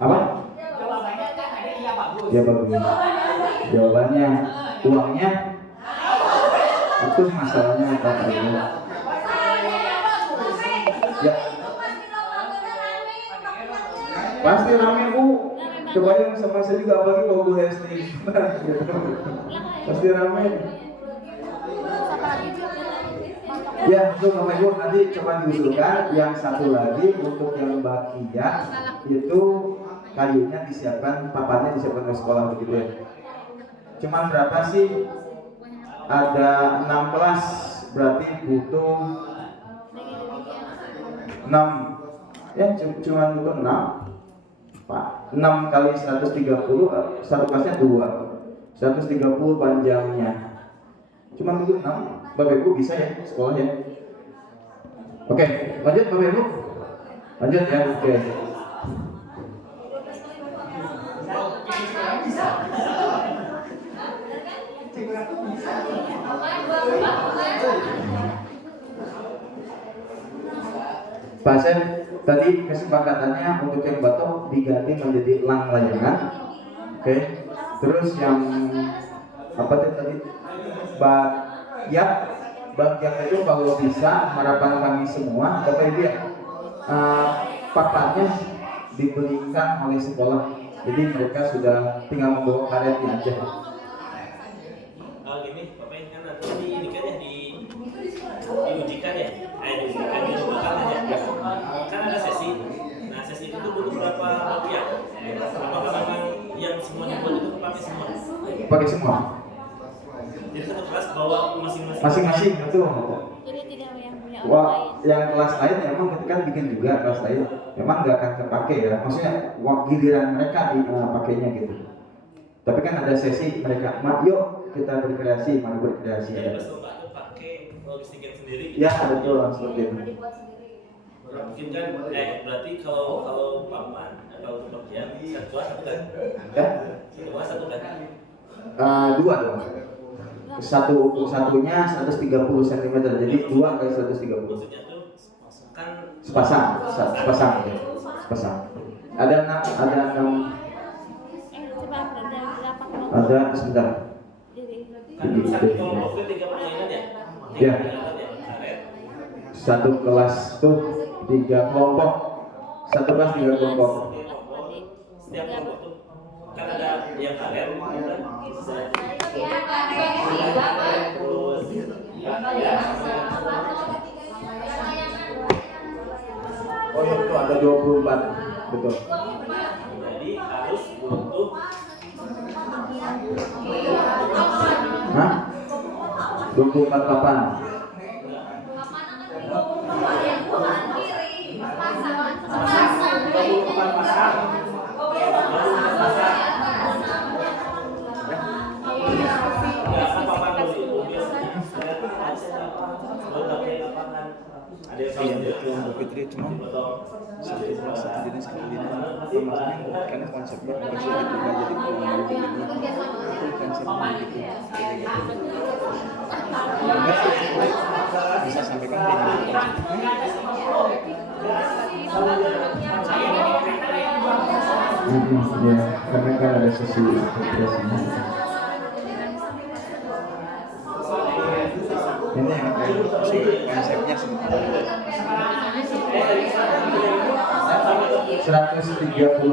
Apa? Jawabannya kan ada iya bagus. Ya bagus. Jawabannya uangnya itu masalahnya Pak Ibu. Ya. Pasti rame Bu. Kebayang sama saya juga apalagi kalau Bu Hesti. Pasti rame. Ya, untuk Bapak Ibu nanti coba diusulkan yang satu lagi untuk yang bakiak itu kayunya disiapkan, papannya disiapkan ke sekolah begitu ya. Cuman berapa sih? Ada 6 kelas berarti butuh 6 ya cuma butuh 6 Pak 6 kali 130 satu kelasnya 2 130 panjangnya cuma butuh 6 Bapak Ibu bisa ya sekolah ya. Oke lanjut Bapak Ibu lanjut ya oke. Pak Sen, tadi kesepakatannya untuk yang batok diganti menjadi lang layangan. Oke. Terus yang apa tuh tadi? Bakiak itu kalau bisa harapan kami semua Bapak Ibu ya papannya dibelikan oleh sekolah. Jadi mereka sudah tinggal membawa karetnya aja. Gini, Bapak kan nanti ini kan ya diujikan ya, diujikan aja. Kan ada sesi. Nah sesi itu tuh butuh berapa bakiak? Apakah memang yang semua dibuat itu pakai semua? Pakai semua. Jadi satu kelas bawa masing-masing. Masing-masing betul. Jadi tidak yang punya orang Wah, lain. yang kelas lain emang kan bikin juga kelas lain. Memang nggak akan kepake ya. Maksudnya giliran mereka pakainya gitu. Tapi kan ada sesi mereka, yuk kita berkreasi, mari berkreasi. Jadi pas lomba itu pakai logistiknya sendiri. Ya betul seperti itu. Mungkin kan, berarti kalau papan atau bagian satu kelas satu kan? Ya? Satu kelas satu kan? Dua dong. Satunya 130 cm, jadi 2 kali 130. Maksudnya tuh kan Sepasang. Ada 6 ada sebentar. kan satu kelompok itu 3 permainan ya? Ya. Karet. Satu kelas tuh 3 kelompok. Satu kelas 3 kelompok. Setiap kelompok tuh kan ada yang karet, Oh iya betul ada 24 betul. Jadi harus butuh Hah? 24 papan. Fitri cuma satu jenis karena konsepnya masih dibuka jadi bisa sampaikan ya karena kan ada sesi ekspresinya ini yang konsepnya sebenarnya 130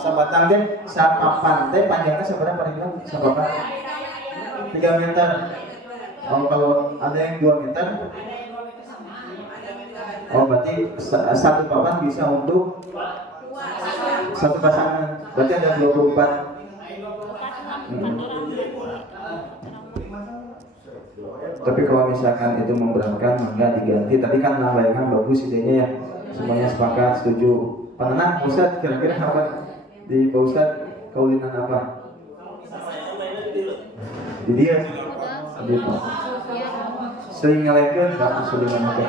sabatang deh sapapan teh panjangnya seberapa ribu sapapan 3 meter. Oh, kalau ada yang 2 meter oh berarti satu papan bisa untuk satu pasangan, berarti ada 24. Tapi kalau misalkan itu memberatkan maka diganti. Tadi kan bayangan bagus idenya ya, semuanya sepakat setuju. Penenang Ustadz, kira-kira apa di Pak Ustadz kaulinan apa? Di dia, di Pak. Sering ngelekeun tapi sulingan apa?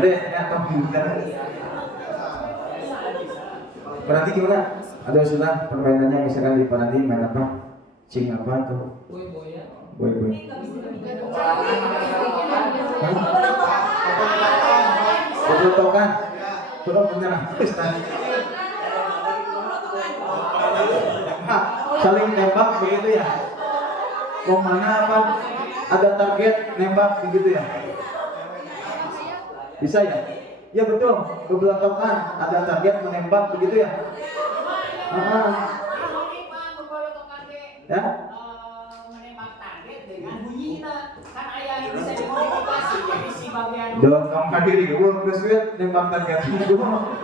Ada ya atau bukan? Berarti gimana? Ada usulan permainannya misalkan di Panadi main apa? Cing apa tuh? Boy. Betul-betul belum benar. Saling nembak begitu ya? Mau mana apa? Ada target nembak begitu ya? Bisa ya? Ya betul, berbelakangkan ada target menembak begitu ya? Ya? Doang hadiri, geus we nembak target doang.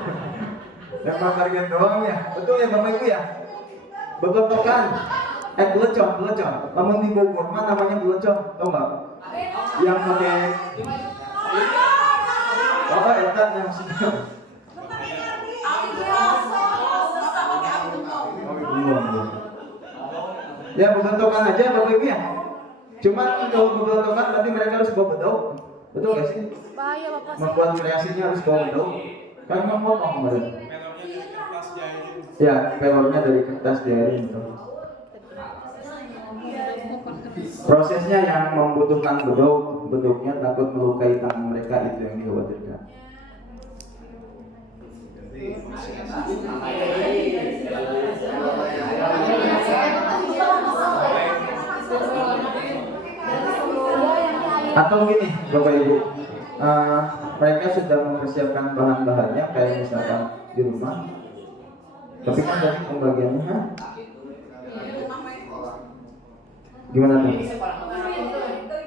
Nembak target doang ya. Betul ya Bapak Ibu ya? Begotokan. Belecon. Lamun di Bogor mah namanya belecon, tau enggak? Yang pakai apa eta yang ya begotokan aja Bapak Ibu ya. Cuman kalau begotokan berarti mereka harus bawa bedog. Betul gak sih? Bahaya Bapak. Membuat kreasinya harus bawa bedog. Kan memotong kemarin. Ya, pelornya dari kertas diairin betul. Prosesnya yang membutuhkan bedognya takut melukai tangan mereka, itu yang dikhawatirkan. Atau gini Bapak Ibu, mereka sudah mempersiapkan bahan-bahannya kayak misalkan di rumah, tapi kan dari pembagiannya gimana tuh?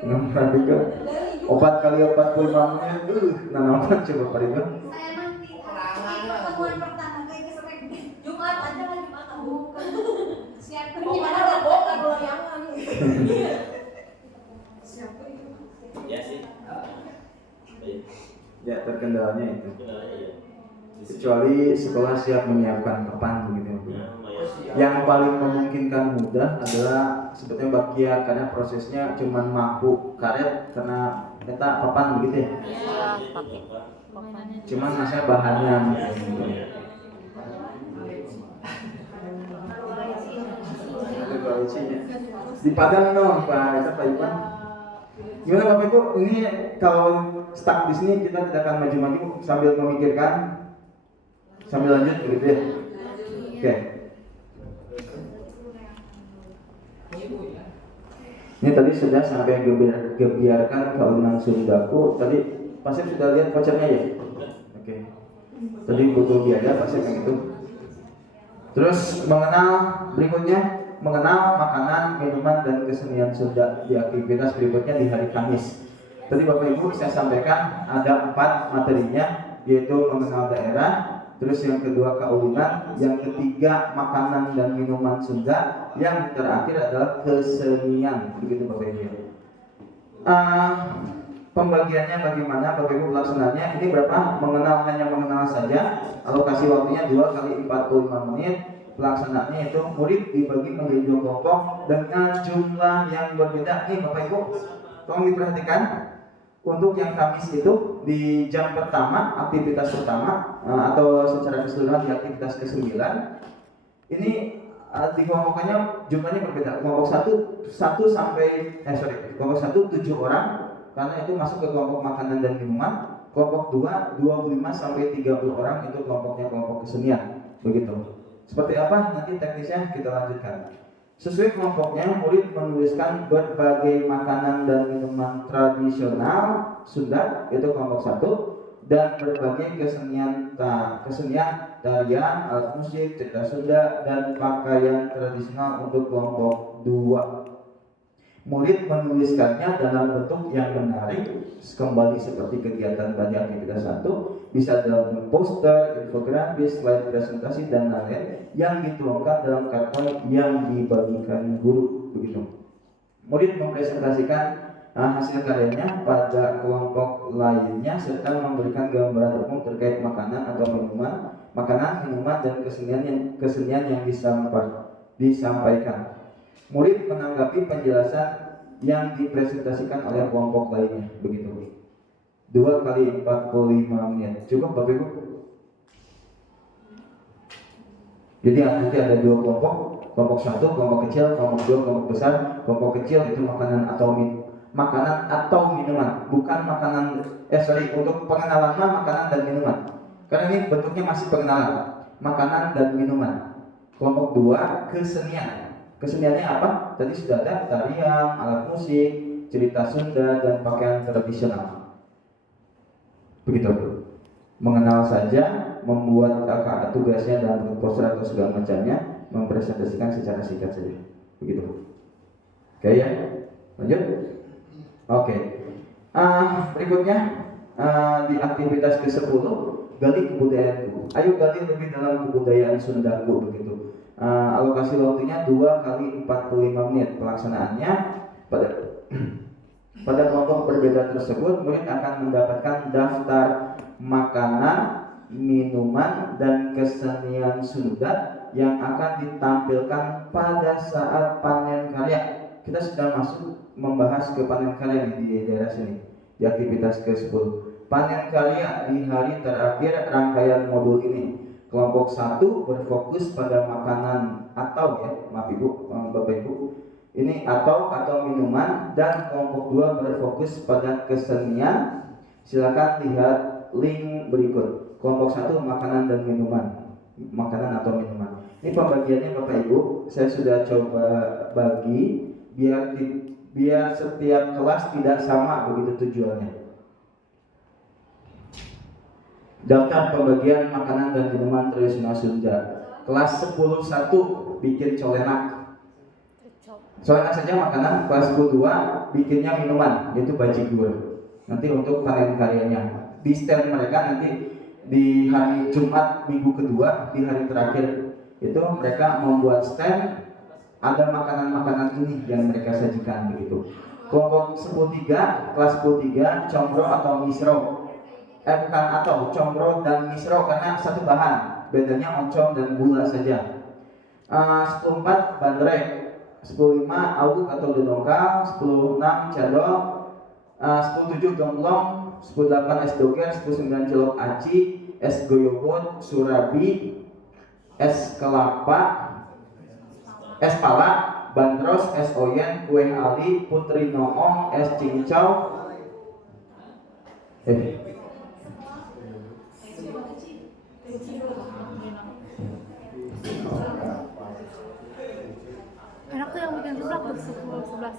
Nanti ke obat kali 45 menit dulu, nanaman coba Pak Ibu. Saya nanti pertemuan pertama kayak kesering Jumat aja kan Jumat bukan siap gimana ada bola goyangan. Ya sih. Ya terkendalanya itu. Kecuali sekolah siap menyiapkan papan begitu. Yang paling memungkinkan mudah adalah sebetulnya bakia karena prosesnya cuma mampu karet karena kita papan begitu ya. Cuman masalah bahannya gitu. Di Padang dong Pak Ipan. Gimana Bapak Ibu? Ini kalau stuck di sini kita tidak akan maju-maju sambil memikirkan, sambil lanjut begitu ya. Oke. Ini tadi sudah sampai gebiarkan kaulinan Sundaku. Tadi pasti sudah lihat vouchernya ya? Oke. Tadi butuh biaya pasti kayak gitu. Terus mengenal berikutnya, mengenal makanan, minuman, dan kesenian Sunda di aktivitas berikutnya di hari Kamis. Tadi Bapak Ibu saya sampaikan ada 4 materinya. yaitu mengenal daerah. Terus yang kedua kaulinan, yang ketiga makanan dan minuman Sunda, yang terakhir adalah kesenian. Begitu Bapak Ibu. Pembagiannya bagaimana Bapak Ibu pelaksanaannya? Ini berapa? Hanya mengenal saja. Alokasi waktunya 2 kali 45 menit. Pelaksanaannya itu murid dibagi menjadi 2 kelompok dengan jumlah yang berbeda. Nih Bapak Ibu, tolong diperhatikan. Untuk yang Kamis itu di jam pertama, aktivitas pertama atau secara keseluruhan di aktivitas ke-9 ini dikelompokkannya jumlahnya berbeda. Kelompok 1 kelompok 1 7 orang karena itu masuk ke kelompok makanan dan minuman. Kelompok 2 25 sampai 30 orang itu kelompoknya kelompok kesenian. Begitu. Seperti apa nanti teknisnya kita lanjutkan. Sesuai kelompoknya, murid menuliskan berbagai makanan dan minuman tradisional Sunda, itu kelompok 1, dan berbagai kesenian tarian, alat musik, cerita Sunda, dan pakaian tradisional untuk kelompok 2. Murid menuliskannya dalam bentuk yang menarik, kembali seperti kegiatan tadi aktivitas 1, bisa dalam bentuk poster, infografis, slide presentasi, dan lain-lain yang dituangkan dalam karton yang dibagikan guru. Begitu. Murid mempresentasikan hasil karyanya pada kelompok lainnya serta memberikan gambaran umum terkait makanan atau minuman, dan kesenian yang disampaikan. Murid menanggapi penjelasan yang dipresentasikan oleh kelompok lainnya. Begitu. 2 kali 45 menit. Cukup Bapak Ibu? Jadi nanti ada 2 kelompok. Kelompok 1, kelompok kecil, kelompok 2, kelompok besar. Kelompok kecil itu makanan atau minuman. Bukan makanan, untuk pengenalan makanan dan minuman. Karena ini bentuknya masih pengenalan. Makanan dan minuman. Kelompok 2, kesenian. Keseniannya apa? Tadi sudah ada tarian, alat musik, cerita Sunda, dan pakaian tradisional. Begitu. Mengenal saja, membuat tugasnya dalam bentuk poster atau segala macamnya, mempresentasikan secara singkat saja. Begitu. Oke ya? Lanjut? Oke. Berikutnya di aktivitas ke-10, gali kebudayaanku. Ayo gali lebih dalam kebudayaan Sundaku. Begitu. Alokasi waktunya 2 kali 45 menit. Pelaksanaannya pada kelompok berbeda tersebut, murid akan mendapatkan daftar makanan, minuman, dan kesenian Sunda yang akan ditampilkan pada saat panen karya. Kita sudah masuk membahas ke panen karya di daerah sini, di aktivitas ke-10. Panen karya di hari terakhir rangkaian modul ini. Kelompok 1 berfokus pada makanan atau Bapak Ibu, ini atau minuman, dan kelompok 2 berfokus pada kesenian. Silakan lihat link berikut. Kelompok 1 makanan dan minuman, makanan atau minuman. Ini pembagiannya Bapak Ibu, saya sudah coba bagi biar setiap kelas tidak sama begitu tujuannya. Daftar pembagian makanan dan minuman tradisional Sunda. Kelas 10-1 bikin colenak. Colenak saja makanan. Kelas 10-2 bikinnya minuman, yaitu bajigur. Nanti untuk panen karyanya. Di stand mereka nanti di hari Jumat minggu kedua, di hari terakhir itu mereka membuat stand, ada makanan-makanan ini yang mereka sajikan begitu. Kelompok 10-3, kelas 10-3 combro atau misro. Combro dan misro karena satu bahan, bedanya oncom dan gula saja. 10-4 bandrek, 10-5 awuk atau dodongkal, 10-6 cendol, 10-7 gomblong, 10-8 es doger, 10-9 celok aci, es goyobot, surabi, es kelapa, es pala, bandros, es oyen, kue ali, putri noong, es cincau, enak tuh yang bikin sebelah tuh 11 lah.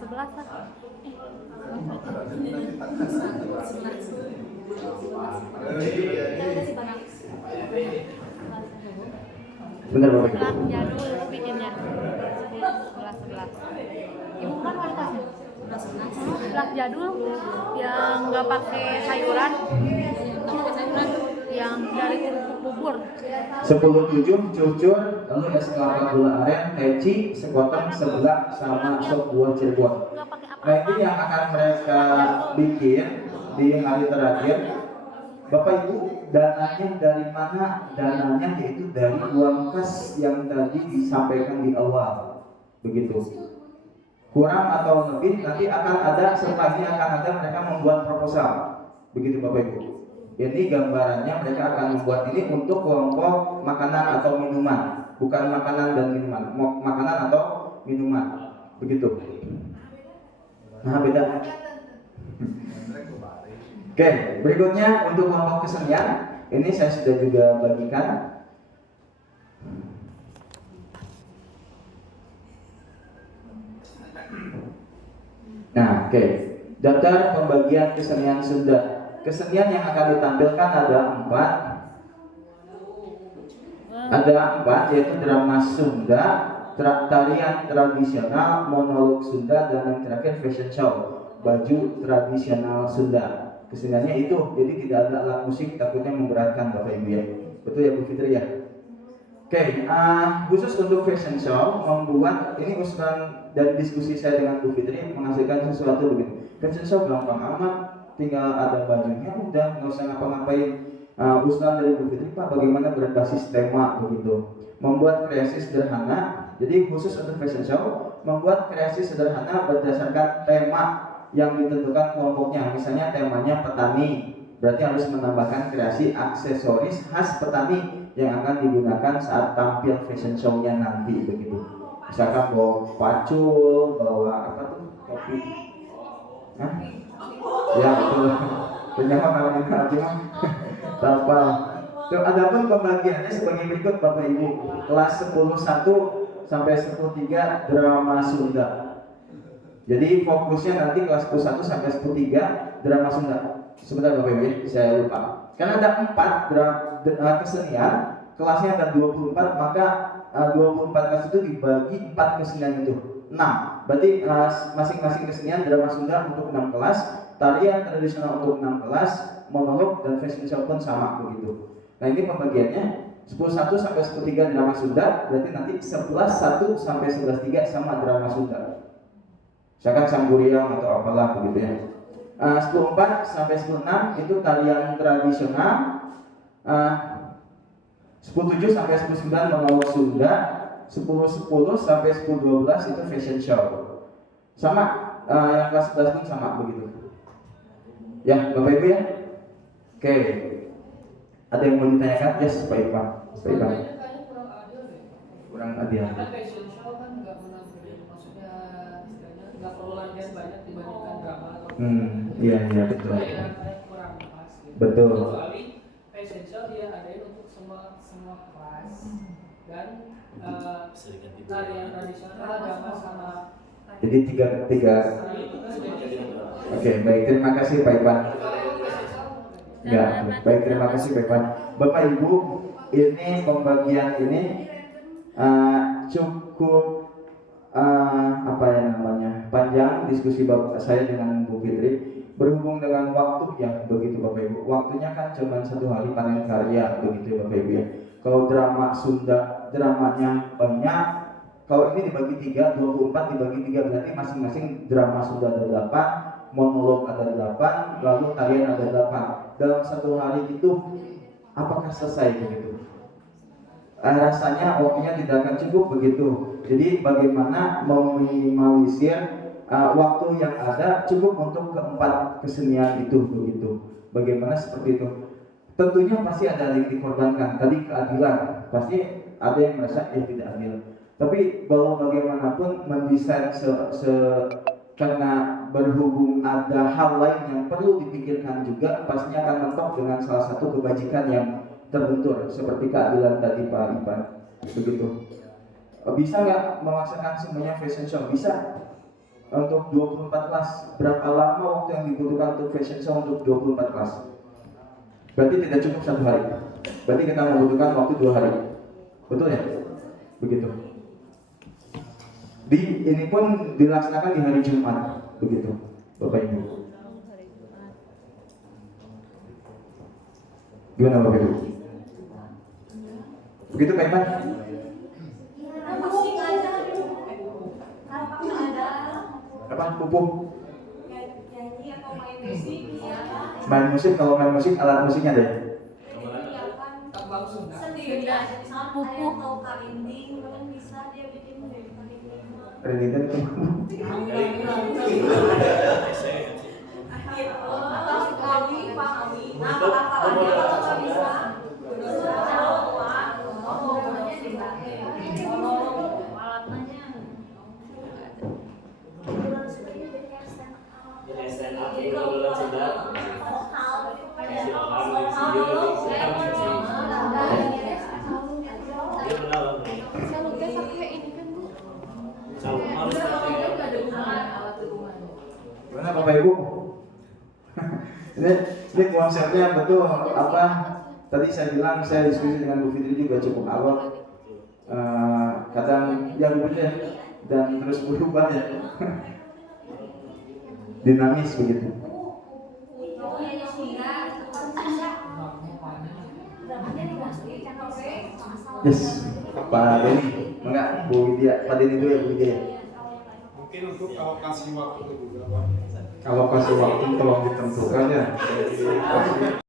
Benar Bapak. Sebelah jadul bikinnya 11. Ibu kan kualitasnya sebelah jadul yang nggak pakai sayuran. yang dari kerupuk bubur. 10-7 cucur, lalu es kelapa gula aren, teci, sekotong, seblak, sama sop buah Cirebon. Nah ini yang akan mereka bikin di hari terakhir. Bapak Ibu, dananya dari mana? Dananya yaitu dari uang kas yang tadi disampaikan di awal. Begitu. Kurang atau lebih nanti akan ada, setelahnya akan ada mereka membuat proposal. Begitu Bapak Ibu. Ini gambarannya mereka akan membuat ini untuk kelompok makanan atau minuman, bukan makanan dan minuman, makanan atau minuman. Begitu. Nah, beda. Oke, berikutnya untuk kelompok kesenian, ini saya sudah juga bagikan. Nah, oke. Daftar pembagian kesenian Sunda. Kesenian yang akan ditampilkan ada 4. Ada 4, yaitu drama Sunda, tarian tradisional, monolog Sunda, dan yang terakhir fashion show, baju tradisional Sunda. Keseniannya itu, jadi tidak ada alat musik, takutnya memberatkan Bapak Ibu ya. Betul ya Bu Fitri ya? Oke, khusus untuk fashion show membuat ini usulan dan diskusi saya dengan Bu Fitri menghasilkan sesuatu begitu. Fashion show gampang amat, tinggal ada bajunya udah, nggak usah ngapa-ngapain. Usulan dari Bu Fitri, Pak, bagaimana berbasis tema begitu. Membuat kreasi sederhana, jadi khusus untuk fashion show membuat kreasi sederhana berdasarkan tema yang ditentukan kelompoknya. Misalnya temanya petani, berarti harus menambahkan kreasi aksesoris khas petani yang akan digunakan saat tampil fashion show-nya nanti begitu. Misalkan bawa pacul, bawa apa tuh, kopi. Hah? Ya betul. Penyaman namanya artinya apa? Adapun pembagiannya sebagai berikut Bapak Ibu. Kelas 10-1 sampai 10-3 drama Sunda. Jadi fokusnya nanti kelas 10-1 sampai 10-3 drama Sunda. Sebentar Bapak Ibu ya, saya lupa. Karena ada 4 kesenian, kelasnya ada 24, maka 24 kelas itu dibagi 4 kesenian itu. 6. Berarti masing-masing kesenian drama Sunda untuk 6 kelas, tarian tradisional untuk 6 kelas, monolog dan fashion show pun sama begitu. Nah ini pembagiannya 10-1 sampai 10-3 drama Sunda, berarti nanti 11-1 sampai 11-3 sama drama Sunda. Misalkan Samburiang atau apalah begitu ya. 10-4 sampai 10-6 itu tarian tradisional. 10-7 sampai 10-9 monolog Sunda. 10-10 sampai 10-12 itu fashion show. Sama, yang kelas 11 pun sama begitu. Ya, Bapak Ibu ya. Oke. Ada yang mau ditanyakan? Yes, Pak Ipan. Pak Ipan. Kurang adil. Karena fashion show kan nggak menampilkan, maksudnya istilahnya nggak perlu latihan banyak dibandingkan drama atau Iya betul. kurang pas gitu. Betul. Kecuali fashion show dia adain untuk semua kelas dan tarian tradisional drama sama. Jadi tiga. Oke, baik, terima kasih Pak Ipan. Ya, baik, terima kasih Pak Ipan. Bapak Ibu, ini pembagian ini cukup panjang diskusi saya dengan Bu Fitri. Berhubung dengan waktu ya begitu Bapak Ibu. Waktunya kan cuma 1 hari panen karya begitu Bapak Ibu ya. Kalau drama Sunda dramanya banyak. Kalau ini dibagi 3, 24 dibagi 3 berarti masing-masing drama Sunda ada 8, monolog ada 8, lalu tarian ada 8. Dalam 1 hari itu apakah selesai begitu? Rasanya waktunya tidak akan cukup begitu. Jadi bagaimana meminimalisir waktu yang ada cukup untuk keempat kesenian itu begitu. Bagaimana seperti itu? Tentunya pasti ada yang dikorbankan. Tadi keadilan, pasti ada yang merasa tidak adil. Tapi kalau bagaimanapun mendesain karena berhubung ada hal lain yang perlu dipikirkan juga, pastinya akan mentok dengan salah satu kebajikan yang terbentur seperti keadilan tadi Pak Ipan. Begitu. Bisa nggak memaksakan semuanya fashion show? Bisa. Untuk 24 kelas, berapa lama waktu yang dibutuhkan untuk fashion show untuk 24 kelas? Berarti tidak cukup 1 hari. Berarti kita membutuhkan waktu 2 hari. Betul ya? Begitu. Ini pun dilaksanakan di hari Jumat, begitu, Bapak Ibu. Gimana Bapak Ibu? Begitu Pak Iman? Musik aja. Harapan ada. Apa? Pupuk? Nyanyi atau main musik ya. Main musik, kalau main musik alat musiknya deh. Tambang Sunda. Sendiri aja. Misalnya ada yang tahu kalinding, kan bisa dia bikin dari kalinding. Renita itu. Atau kawi, pangawi. Nah, apa-apanya kalau nggak bisa. Jadi stand up di bulan sudah. Dia menawan. Kalau teh pakai ini kan Bu. Kalau harus pakai Gimana Bapak Ibu? ini konsepnya betul apa? Tadi saya bilang saya diskusi dengan Bu Fitri juga cukup alot. Kadang yang benar dan terus berubah ya. Dinamis begitu. Yes, Pak Denny, enggak Bu Widya, Pak Denny dulu ya Bu Widya. Mungkin untuk alokasi waktu juga Pak. Kalau kasih waktu tolong ditentukan ya. Jadi